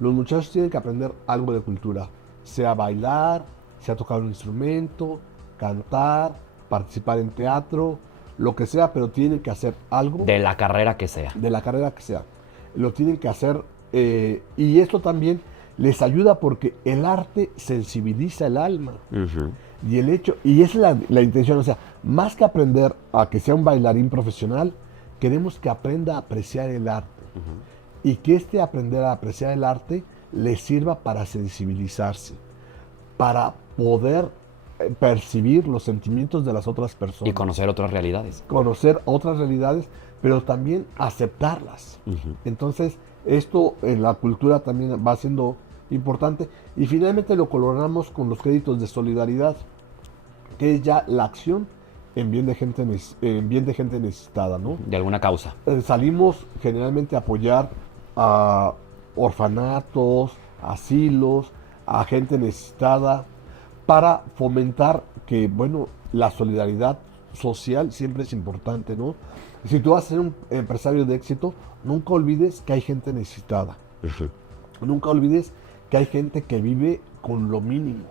Los muchachos tienen que aprender algo de cultura, sea bailar, sea tocar un instrumento, cantar, participar en teatro, lo que sea, pero tienen que hacer algo De la carrera que sea. de la carrera que sea. Lo tienen que hacer y esto también les ayuda porque el arte sensibiliza el alma. Y esa es la intención, o sea, más que aprender a que sea un bailarín profesional, queremos que aprenda a apreciar el arte y que este aprender a apreciar el arte le sirva para sensibilizarse, para poder percibir los sentimientos de las otras personas. Y conocer otras realidades. Conocer otras realidades, pero también aceptarlas. Entonces, esto en la cultura también va siendo importante. Y finalmente lo coloramos con los créditos de solidaridad, que es ya la acción en bien de gente necesitada, ¿no? De alguna causa. Salimos generalmente a apoyar a orfanatos, asilos, a gente necesitada, para fomentar que, bueno, la solidaridad social siempre es importante, ¿no? Si tú vas a ser un empresario de éxito, nunca olvides que hay gente necesitada. Nunca olvides que hay gente que vive con lo mínimo.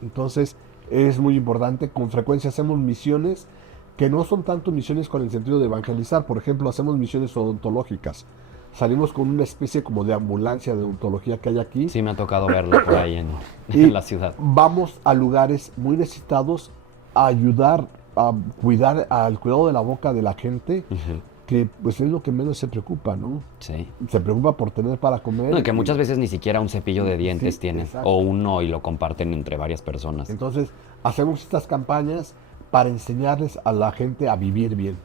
Entonces, es muy importante. Con frecuencia hacemos misiones que no son tanto misiones con el sentido de evangelizar. Por ejemplo, hacemos misiones odontológicas. Salimos con una especie como de ambulancia de odontología que hay aquí. Sí, me ha tocado verlo por ahí en la ciudad. Vamos a lugares muy necesitados a ayudar a cuidar al cuidado de la boca de la gente, que pues es lo que menos se preocupa, ¿no? Sí. Se preocupa por tener para comer. No, y que muchas veces ni siquiera un cepillo de dientes tienen, exacto. O uno, y lo comparten entre varias personas. Entonces, hacemos estas campañas para enseñarles a la gente a vivir bien.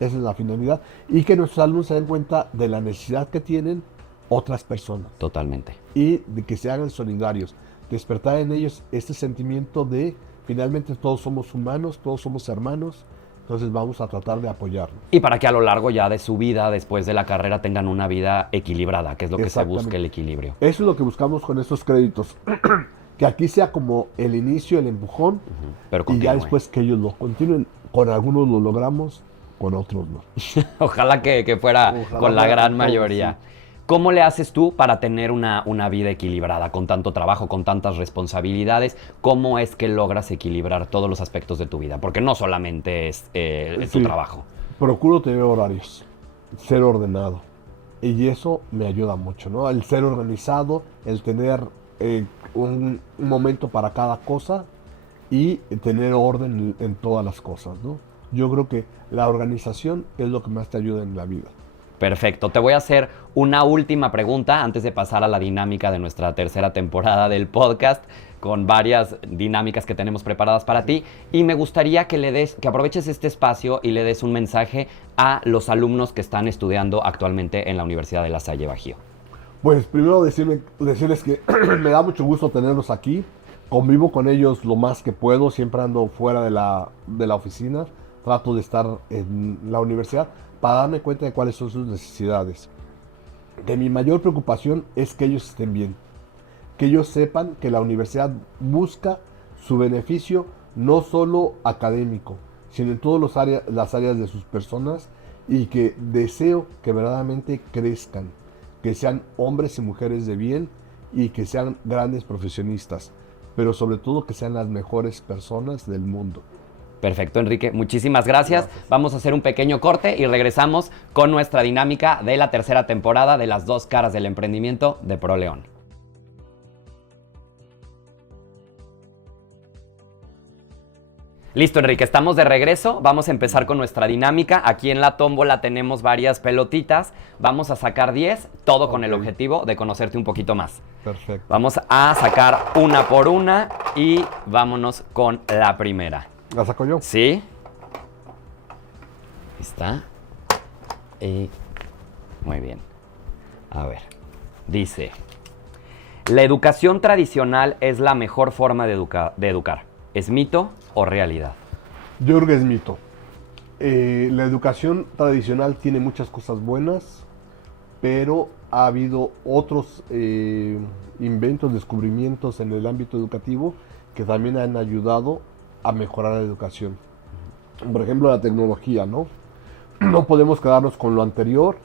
Esa es la finalidad. Y que nuestros alumnos se den cuenta de la necesidad que tienen otras personas. Totalmente. Y de que se hagan solidarios. Despertar en ellos este sentimiento de, finalmente, todos somos humanos, todos somos hermanos. Entonces vamos a tratar de apoyarlos. Y para que a lo largo ya de su vida, después de la carrera, tengan una vida equilibrada, que es lo que se busca, el equilibrio. Eso es lo que buscamos con estos créditos. Que aquí sea como el inicio, el empujón, pero y ya después que ellos lo continúen. Con algunos lo logramos, con otros no. Ojalá que fuera con la gran mayoría. Sí. ¿Cómo le haces tú para tener una vida equilibrada, con tanto trabajo, con tantas responsabilidades? ¿Cómo es que logras equilibrar todos los aspectos de tu vida? Porque no solamente es tu trabajo. Procuro tener horarios, ser ordenado. Y eso me ayuda mucho, ¿no? El ser organizado, el tener un momento para cada cosa y tener orden en todas las cosas, ¿no? Yo creo que la organización es lo que más te ayuda en la vida. Perfecto. Te voy a hacer una última pregunta antes de pasar a la dinámica de nuestra tercera temporada del podcast, con varias dinámicas que tenemos preparadas para ti. Y me gustaría que aproveches este espacio y le des un mensaje a los alumnos que están estudiando actualmente en la Universidad de La Salle Bajío. Pues primero decirles que me da mucho gusto tenerlos aquí. Convivo con ellos lo más que puedo. Siempre ando fuera de la oficina. Trato de estar en la universidad para darme cuenta de cuáles son sus necesidades. Que mi mayor preocupación es que ellos estén bien. Que ellos sepan que la universidad busca su beneficio no solo académico, sino en todas las áreas de sus personas, y que deseo que verdaderamente crezcan, que sean hombres y mujeres de bien y que sean grandes profesionistas, pero sobre todo que sean las mejores personas del mundo. Perfecto, Enrique. Muchísimas gracias. Vamos a hacer un pequeño corte y regresamos con nuestra dinámica de la tercera temporada de Las Dos Caras del Emprendimiento de ProLeón. Listo, Enrique, estamos de regreso. Vamos a empezar con nuestra dinámica. Aquí en la tómbola tenemos varias pelotitas. Vamos a sacar 10, todo con el objetivo de conocerte un poquito más. Perfecto. Vamos a sacar una por una y vámonos con la primera. ¿La saco yo? Sí. Ahí está. Muy bien. A ver. Dice: la educación tradicional es la mejor forma de educar. ¿Es mito o realidad? Yo creo que es mito. La educación tradicional tiene muchas cosas buenas, pero ha habido otros inventos, descubrimientos en el ámbito educativo que también han ayudado a mejorar la educación. Por ejemplo, la tecnología, ¿no? No podemos quedarnos con lo anterior.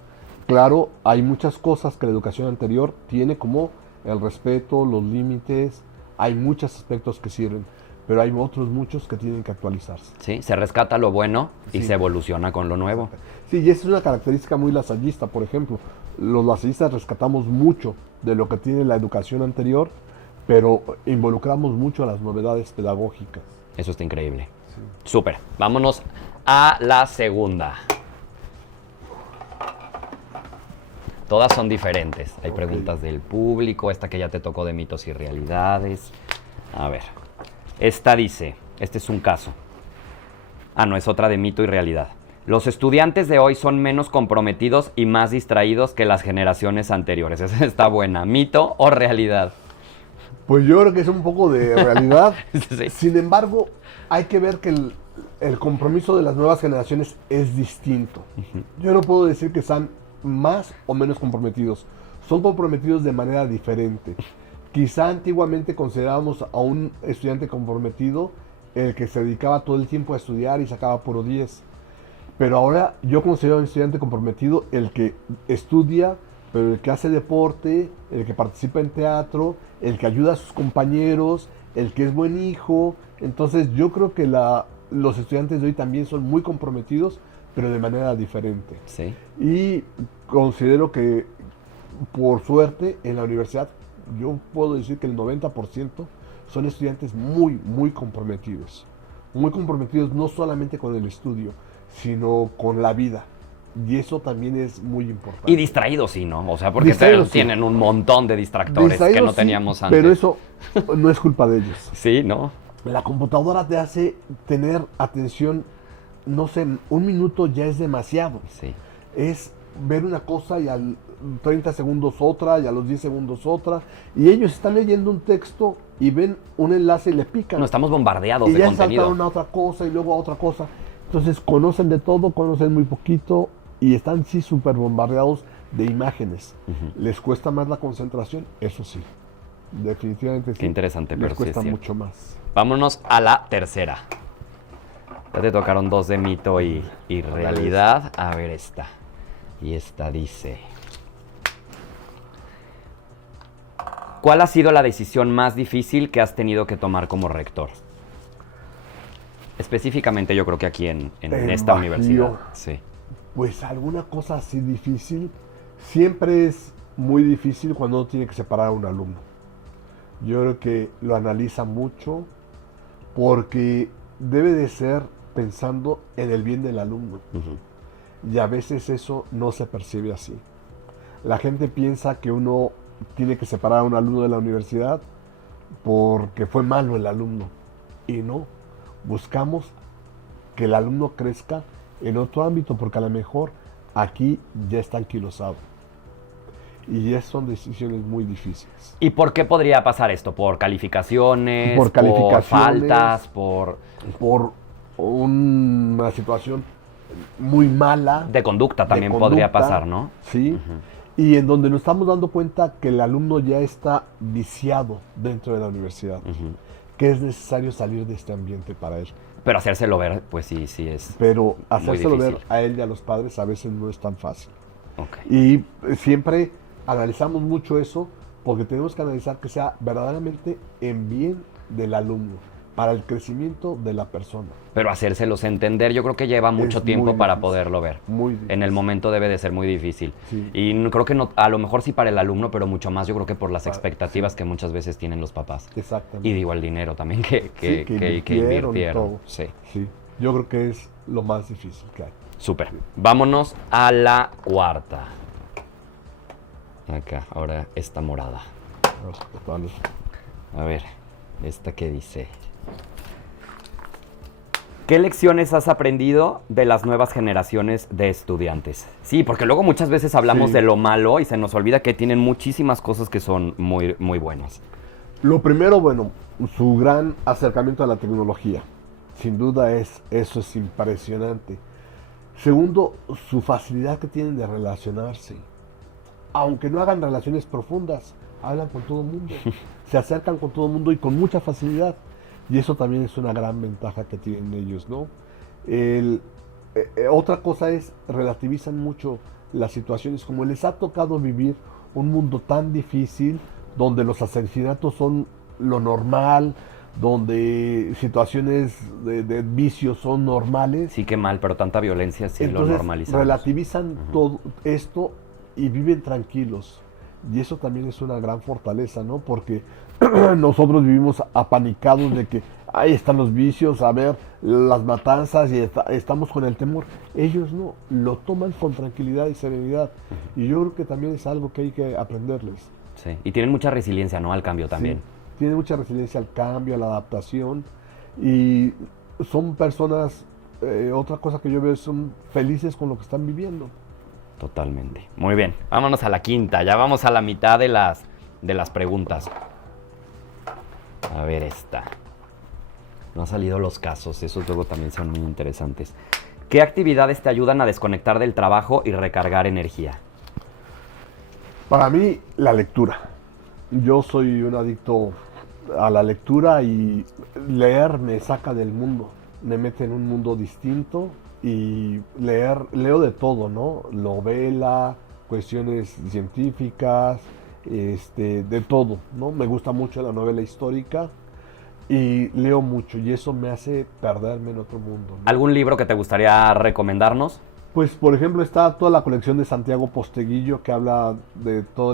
Claro, hay muchas cosas que la educación anterior tiene, como el respeto, los límites. Hay muchos aspectos que sirven, pero hay otros muchos que tienen que actualizarse. Sí, se rescata lo bueno y se evoluciona con lo nuevo. Sí, y esa es una característica muy lasallista, por ejemplo. Los lasallistas rescatamos mucho de lo que tiene la educación anterior, pero involucramos mucho a las novedades pedagógicas. Eso está increíble. Sí. Súper. Vámonos a la segunda. Todas son diferentes. Hay Ok. preguntas del público, esta que ya te tocó de mitos y realidades. A ver, esta dice, este es un caso. Ah, no, es otra de mito y realidad. Los estudiantes de hoy son menos comprometidos y más distraídos que las generaciones anteriores. Esa está buena. ¿Mito o realidad? Pues yo creo que es un poco de realidad. Sí. Sin embargo, hay que ver que el compromiso de las nuevas generaciones es distinto. Yo no puedo decir que están más o menos comprometidos. Son comprometidos de manera diferente. Quizá antiguamente considerábamos a un estudiante comprometido el que se dedicaba todo el tiempo a estudiar y sacaba puro 10. Pero ahora yo considero a un estudiante comprometido el que estudia, pero el que hace deporte, el que participa en teatro, el que ayuda a sus compañeros, el que es buen hijo. Entonces yo creo que los estudiantes de hoy también son muy comprometidos, pero de manera diferente. Sí. Y considero que, por suerte, en la universidad, yo puedo decir que el 90% son estudiantes muy, muy comprometidos. Muy comprometidos no solamente con el estudio, sino con la vida. Y eso también es muy importante. Y distraídos, sí, ¿no? O sea, porque Distraídos, sí. tienen un montón de distractores Distraídos, que no sí, teníamos antes. pero eso no es culpa de ellos. Sí, ¿no? La computadora te hace tener atención, no sé, un minuto ya es demasiado. Sí. Es ver una cosa y al 30 segundos otra y a los 10 segundos otra. Y ellos están leyendo un texto y ven un enlace y le pican. No, estamos bombardeados y de ya contenido. saltaron a otra cosa y luego a otra cosa. Entonces conocen de todo, conocen muy poquito y están sí súper bombardeados de imágenes. Les cuesta más la concentración, eso sí. Definitivamente sí. Qué interesante, pero Les sí es cuesta cierto. mucho más. Vámonos a la tercera. Ya te tocaron dos de mito y realidad. A ver esta. Y esta dice... ¿Cuál ha sido la decisión más difícil que has tenido que tomar como rector? Específicamente yo creo que aquí en esta Bajío. universidad. Sí. Pues alguna cosa así difícil, siempre es muy difícil cuando uno tiene que separar a un alumno. Yo creo que lo analiza mucho porque debe de ser pensando en el bien del alumno. Y a veces eso no se percibe así. La gente piensa que uno tiene que separar a un alumno de la universidad porque fue malo el alumno. Y no, buscamos que el alumno crezca en otro ámbito porque a lo mejor aquí ya está anquilosado. Y esas son decisiones muy difíciles. ¿Y por qué podría pasar esto? ¿Por calificaciones? Por calificaciones. Faltas? Por una situación muy mala. De conducta también de podría conducta, pasar, ¿no? Sí. Y en donde nos estamos dando cuenta que el alumno ya está viciado dentro de la universidad. Que es necesario salir de este ambiente para él. Pero hacérselo ver, pues sí, sí es. Pero hacérselo ver difícil. a él y a los padres a veces no es tan fácil. Ok. Y siempre analizamos mucho eso porque tenemos que analizar que sea verdaderamente en bien del alumno, para el crecimiento de la persona. Pero hacérselos entender, yo creo que lleva mucho Es tiempo muy para difícil. poderlo ver. Muy difícil. En el momento debe de ser muy difícil. Sí. Y creo que no, a lo mejor sí para el alumno, pero mucho más yo creo que por las Para- expectativas que muchas veces tienen los papás. Exactamente. Y digo, el dinero también que Sí, que invirtieron y todo. Sí, Sí, yo creo que es lo más difícil que hay. súper. Vámonos a la cuarta. Acá, ahora esta morada. Vale. A ver, esta que dice. ¿Qué lecciones has aprendido de las nuevas generaciones de estudiantes? Sí, porque luego muchas veces hablamos Sí. de lo malo y se nos olvida que tienen muchísimas cosas que son muy, muy buenas. Lo primero, bueno, su gran acercamiento a la tecnología. Sin duda eso es impresionante. Segundo, su facilidad que tienen de relacionarse. Aunque no hagan relaciones profundas, hablan con todo el mundo. Se acercan con todo el mundo y con mucha facilidad. Y eso también es una gran ventaja que tienen ellos, ¿no? Otra cosa es, relativizan mucho las situaciones. Como les ha tocado vivir un mundo tan difícil, donde los asesinatos son lo normal, donde situaciones de vicios son normales. Sí que mal, pero tanta violencia sí lo Entonces normalizamos. relativizan todo esto y viven tranquilos. Y eso también es una gran fortaleza, ¿no? Porque nosotros vivimos apanicados de que ahí están los vicios, a ver, las matanzas y estamos con el temor. Ellos no, lo toman con tranquilidad y serenidad. Y yo creo que también es algo que hay que aprenderles. Sí, y tienen mucha resiliencia, ¿no? Al cambio también. Sí, tienen mucha resiliencia al cambio, a la adaptación. Y son personas, otra cosa que yo veo, son felices con lo que están viviendo. Totalmente. Muy bien, vámonos a la quinta. Ya vamos a la mitad de las preguntas. A ver esta. No han salido los casos, esos luego también son muy interesantes. ¿Qué actividades te ayudan a desconectar del trabajo y recargar energía? Para mí, la lectura. Yo soy un adicto a la lectura y leer me saca del mundo, me mete en un mundo distinto y leo de todo, ¿no? Novela, cuestiones científicas, de todo, ¿no? Me gusta mucho la novela histórica y leo mucho y eso me hace perderme en otro mundo, ¿no? ¿Algún libro que te gustaría recomendarnos? Pues, por ejemplo, está toda la colección de Santiago Posteguillo que habla de toda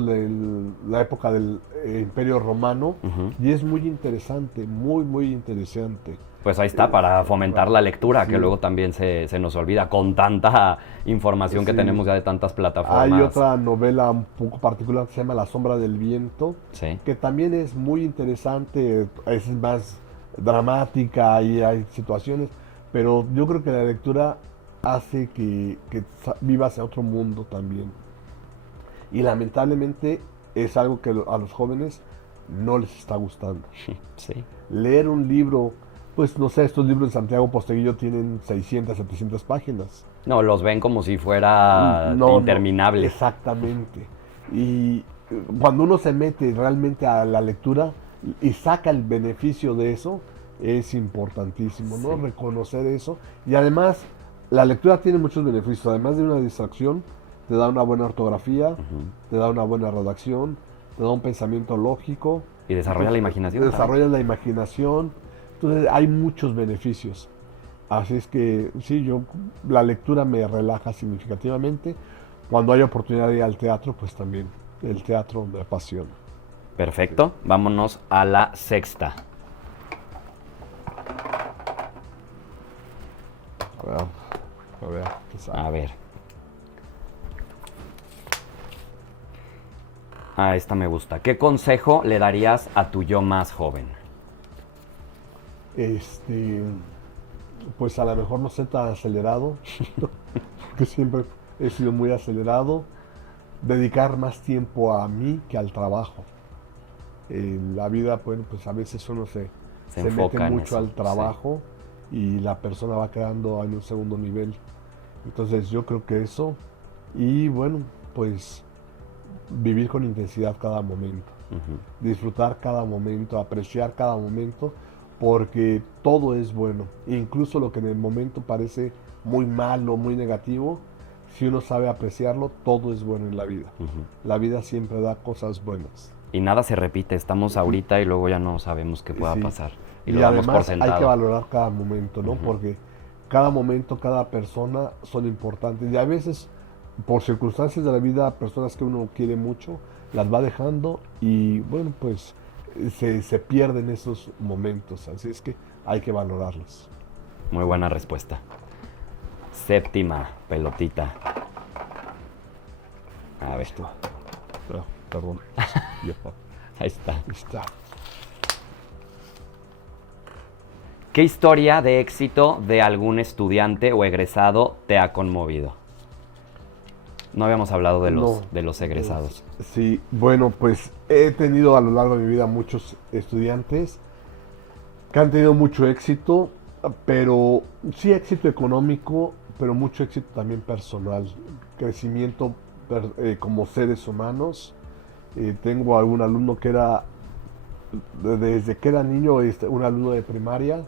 la época del Imperio Romano y es muy interesante, muy, muy interesante. Pues ahí está, para fomentar la lectura, sí. que luego también se nos olvida con tanta información que Sí. tenemos ya de tantas plataformas. Hay otra novela un poco particular que se llama La sombra del viento, Sí. que también es muy interesante, es más dramática y hay situaciones, pero yo creo que la lectura hace que vivas en otro mundo también. Y lamentablemente es algo que a los jóvenes no les está gustando. Sí. Leer un libro, pues no sé, estos libros de Santiago Posteguillo tienen 600, 700 páginas. No, los ven como si fuera No, interminable. exactamente. Y cuando uno se mete realmente a la lectura y saca el beneficio de eso, es importantísimo, ¿no? Sí. Reconocer eso. Y además, la lectura tiene muchos beneficios. Además de una distracción, te da una buena ortografía, te da una buena redacción, te da un pensamiento lógico. Y desarrolla la imaginación. Desarrollas la imaginación. Entonces, hay muchos beneficios. Así es que sí, la lectura me relaja significativamente. Cuando hay oportunidad de ir al teatro, pues también el teatro me apasiona. Perfecto, vámonos a la sexta. A ver, ¿qué sale? A ver. Esta me gusta. ¿Qué consejo le darías a tu yo más joven? Pues a lo mejor no ser tan acelerado, que siempre he sido muy acelerado. Dedicar más tiempo a mí que al trabajo. En la vida, bueno, pues a veces uno se enfoca mete en mucho eso, al trabajo y la persona va quedando en un segundo nivel. Entonces yo creo que eso, y bueno, pues vivir con intensidad cada momento, disfrutar cada momento, apreciar cada momento, porque todo es bueno, incluso lo que en el momento parece muy malo, muy negativo. Si uno sabe apreciarlo, todo es bueno en la vida. La vida siempre da cosas buenas. Y nada se repite, estamos ahorita y luego ya no sabemos qué pueda Sí. pasar. Y Y lo damos por además sentado. hay que valorar cada momento, ¿no? Porque cada momento, cada persona son importantes. Y a veces, por circunstancias de la vida, personas que uno quiere mucho, las va dejando y bueno, pues se pierden esos momentos. Así es que hay que valorarlos. Muy buena respuesta. Séptima pelotita. A ver, Perdón. ahí está. Ahí está. ¿Qué historia de éxito de algún estudiante o egresado te ha conmovido? No habíamos hablado de los egresados. Sí, bueno, pues he tenido a lo largo de mi vida muchos estudiantes que han tenido mucho éxito, pero sí éxito económico, pero mucho éxito también personal, crecimiento como seres humanos. Tengo algún alumno que era, desde que era niño, un alumno de primaria,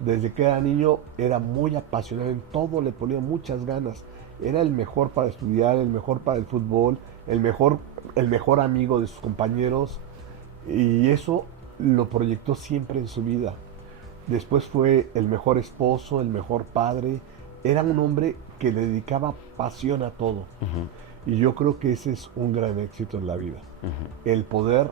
desde que era niño era muy apasionado en todo, le ponía muchas ganas. Era el mejor para estudiar, el mejor para el fútbol, el mejor amigo de sus compañeros, y eso lo proyectó siempre en su vida. Después fue el mejor esposo, el mejor padre. Era un hombre que le dedicaba pasión a todo. Y yo creo que ese es un gran éxito en la vida. El poder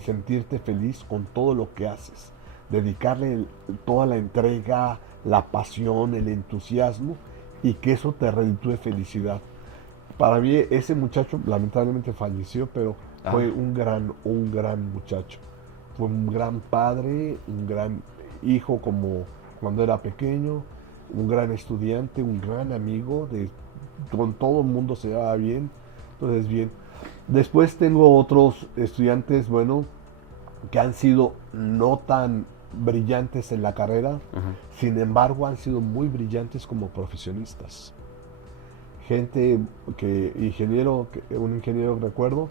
sentirte feliz con todo lo que haces, dedicarle toda la entrega, la pasión, el entusiasmo y que eso te reditúe felicidad. Para mí ese muchacho lamentablemente falleció, pero fue un gran muchacho. Fue un gran padre, un gran hijo como cuando era pequeño, un gran estudiante, un gran amigo, con todo el mundo se llevaba bien. Entonces, bien. Después tengo otros estudiantes, bueno, que han sido no tan brillantes en la carrera, sin embargo han sido muy brillantes como profesionistas. Gente un ingeniero recuerdo,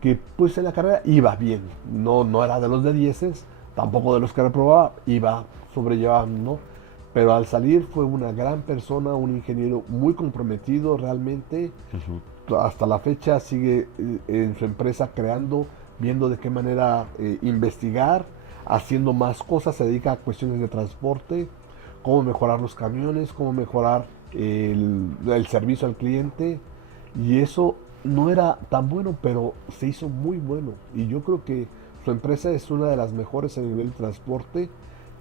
que pues en la carrera iba bien, no era de los de 10, tampoco de los que reprobaba, iba sobrellevando, ¿no? Pero al salir fue una gran persona, un ingeniero muy comprometido realmente. Hasta la fecha sigue en su empresa creando, viendo de qué manera investigar, haciendo más cosas, se dedica a cuestiones de transporte, cómo mejorar los camiones, cómo mejorar el servicio al cliente, y eso no era tan bueno, pero se hizo muy bueno, y yo creo que su empresa es una de las mejores a nivel de transporte,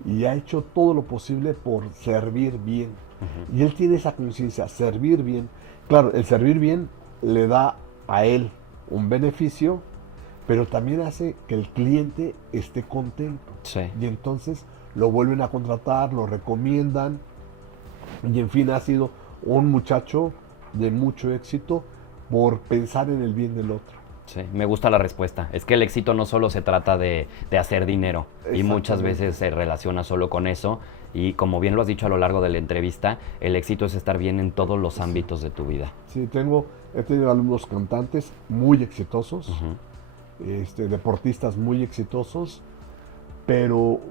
y ha hecho todo lo posible por servir bien, y él tiene esa conciencia, servir bien. Claro, el servir bien le da a él un beneficio, pero también hace que el cliente esté contento. Sí. Y entonces lo vuelven a contratar, lo recomiendan. Y en fin, ha sido un muchacho de mucho éxito por pensar en el bien del otro. Sí, me gusta la respuesta. Es que el éxito no solo se trata de hacer dinero, y muchas veces se relaciona solo con eso. Y como bien lo has dicho a lo largo de la entrevista, el éxito es estar bien en todos los ámbitos de tu vida. Sí, he tenido alumnos cantantes muy exitosos, deportistas muy exitosos, pero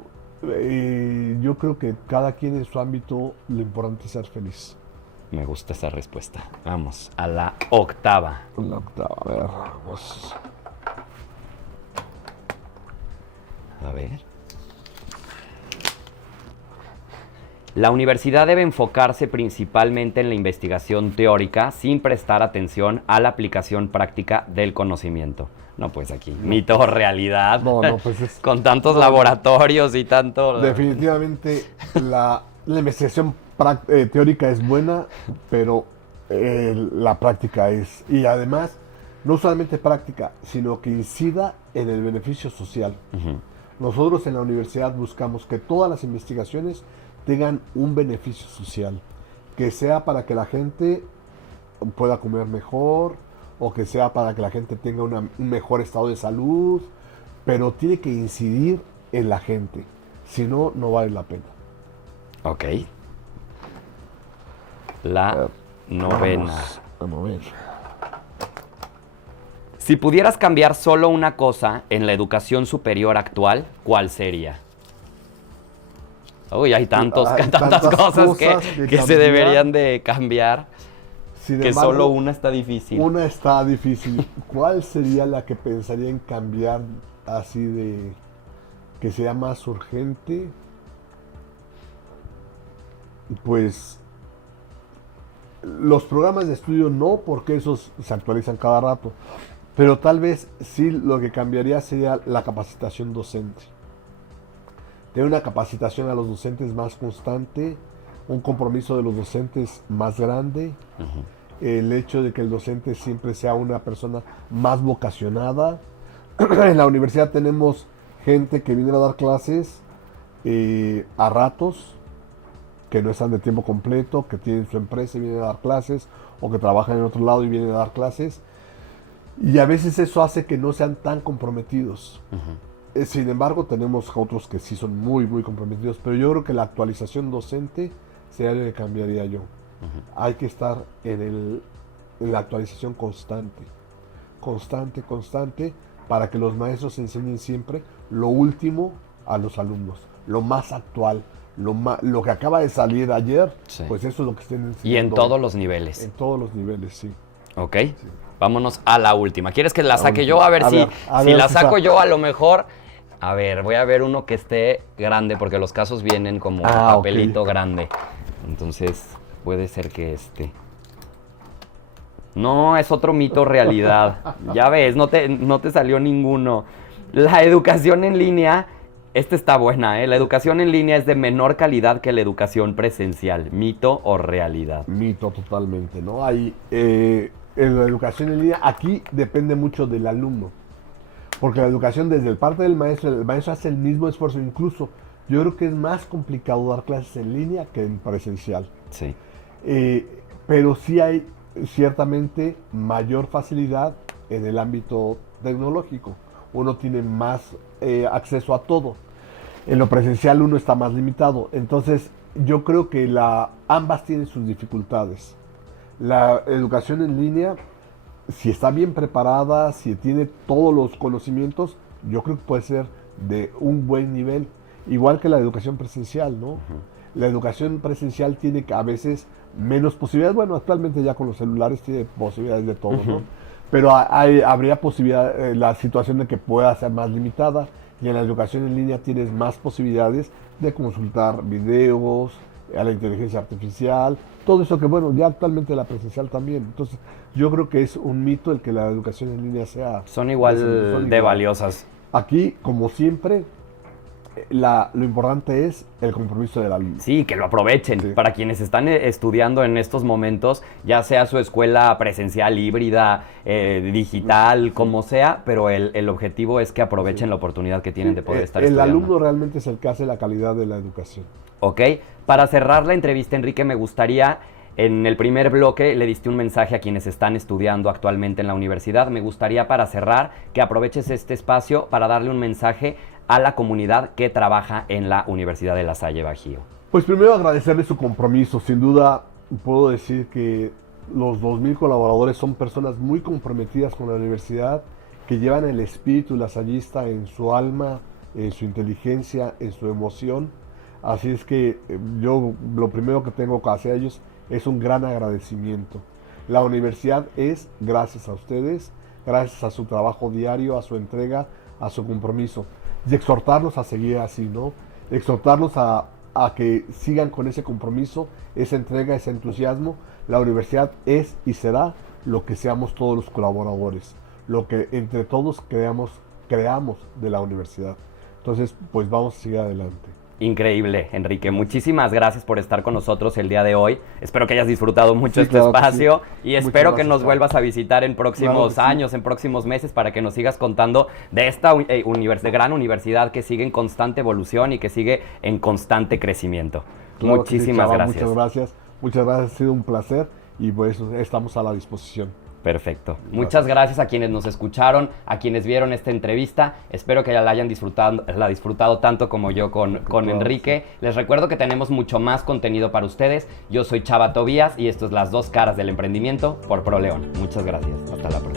yo creo que cada quien en su ámbito, lo importante es ser feliz. Me gusta esa respuesta. Vamos a la octava. La octava, a ver, vamos. A ver. La universidad debe enfocarse principalmente en la investigación teórica sin prestar atención a la aplicación práctica del conocimiento. No, pues aquí, mito o realidad. No, pues con tantos laboratorios y tanto... Definitivamente la investigación teórica es buena, pero la práctica es... Y además, no solamente práctica, sino que incida en el beneficio social. Nosotros en la universidad buscamos que todas las investigaciones tengan un beneficio social, que sea para que la gente pueda comer mejor, o que sea para que la gente tenga un mejor estado de salud, pero tiene que incidir en la gente, si no, no vale la pena. Ok. La novena. Vamos a ver. Si pudieras cambiar solo una cosa en la educación superior actual, ¿cuál sería? Uy, hay tantas cosas que se deberían de cambiar. Sin que embargo, solo una está difícil. Una está difícil. ¿Cuál sería la que pensaría en cambiar así de que sea más urgente? Pues los programas de estudio no, porque esos se actualizan cada rato. Pero tal vez sí lo que cambiaría sería la capacitación docente. Tener una capacitación a los docentes más constante, un compromiso de los docentes más grande, el hecho de que el docente siempre sea una persona más vocacionada. En la universidad tenemos gente que viene a dar clases a ratos, que no están de tiempo completo, que tienen su empresa y vienen a dar clases, o que trabajan en otro lado y vienen a dar clases. Y a veces eso hace que no sean tan comprometidos. Sin embargo, tenemos otros que sí son muy, muy comprometidos, pero yo creo que la actualización docente sería lo que cambiaría yo. Hay que estar en la actualización constante, para que los maestros enseñen siempre lo último a los alumnos, lo más actual, lo que acaba de salir ayer, sí. Pues eso es lo que estén enseñando. Y en todos los niveles. En todos los niveles, sí. Ok, sí. Vámonos a la última. ¿Quieres que la saque yo? A ver si la saco yo, a lo mejor... A ver, voy a ver uno que esté grande, porque los casos vienen como papelito grande. Entonces, puede ser que este... No, es otro mito realidad. Ya ves, no te salió ninguno. La educación en línea, esta está buena, ¿eh? La educación en línea es de menor calidad que la educación presencial. ¿Mito o realidad? Mito totalmente, ¿no? Hay, en la educación en línea, aquí depende mucho del alumno. Porque la educación desde el parte del maestro, el maestro hace el mismo esfuerzo. Incluso yo creo que es más complicado dar clases en línea que en presencial. Sí. Pero sí hay ciertamente mayor facilidad en el ámbito tecnológico. Uno tiene más acceso a todo. En lo presencial uno está más limitado. Entonces yo creo que ambas tienen sus dificultades. La educación en línea, si está bien preparada, si tiene todos los conocimientos, yo creo que puede ser de un buen nivel. Igual que la educación presencial, ¿no? La educación presencial tiene a veces menos posibilidades. Bueno, actualmente ya con los celulares tiene posibilidades de todo, ¿no? Pero habría posibilidad, la situación de que pueda ser más limitada. Y en la educación en línea tienes más posibilidades de consultar videos, a la inteligencia artificial, todo eso que, bueno, ya actualmente la presencial también. Entonces, yo creo que es un mito el que la educación en línea sea... Son igual de valiosas. Aquí, como siempre, lo importante es el compromiso del alumno. Sí, que lo aprovechen. Sí. Para quienes están estudiando en estos momentos, ya sea su escuela presencial, híbrida, digital, sí, como sea, pero el objetivo es que aprovechen la oportunidad que tienen de poder estar estudiando. El alumno realmente es el que hace la calidad de la educación. Ok, para cerrar la entrevista, Enrique, me gustaría... En el primer bloque le diste un mensaje a quienes están estudiando actualmente en la universidad. Me gustaría, para cerrar, que aproveches este espacio para darle un mensaje a la comunidad que trabaja en la Universidad de La Salle Bajío. Pues primero agradecerle su compromiso. Sin duda puedo decir que los 2,000 colaboradores son personas muy comprometidas con la universidad, que llevan el espíritu lasallista en su alma, en su inteligencia, en su emoción. Así es que yo lo primero que tengo hacia ellos es un gran agradecimiento. La universidad es gracias a ustedes, gracias a su trabajo diario, a su entrega, a su compromiso. Y exhortarlos a seguir así, ¿no? Exhortarlos a que sigan con ese compromiso, esa entrega, ese entusiasmo. La universidad es y será lo que seamos todos los colaboradores, lo que entre todos creamos de la universidad. Entonces, pues vamos a seguir adelante. Increíble, Enrique. Muchísimas gracias por estar con nosotros el día de hoy. Espero que hayas disfrutado mucho este espacio y espero que nos vuelvas a visitar en próximos años, en próximos meses, para que nos sigas contando de esta gran universidad que sigue en constante evolución y que sigue en constante crecimiento. Muchísimas gracias. Muchas gracias, ha sido un placer y pues estamos a la disposición. Perfecto. Muchas gracias a quienes nos escucharon, a quienes vieron esta entrevista. Espero que la hayan disfrutado tanto como yo con Enrique. Les recuerdo que tenemos mucho más contenido para ustedes. Yo soy Chava Tobías y esto es Las Dos Caras del Emprendimiento por ProLeón. Muchas gracias. Hasta la próxima.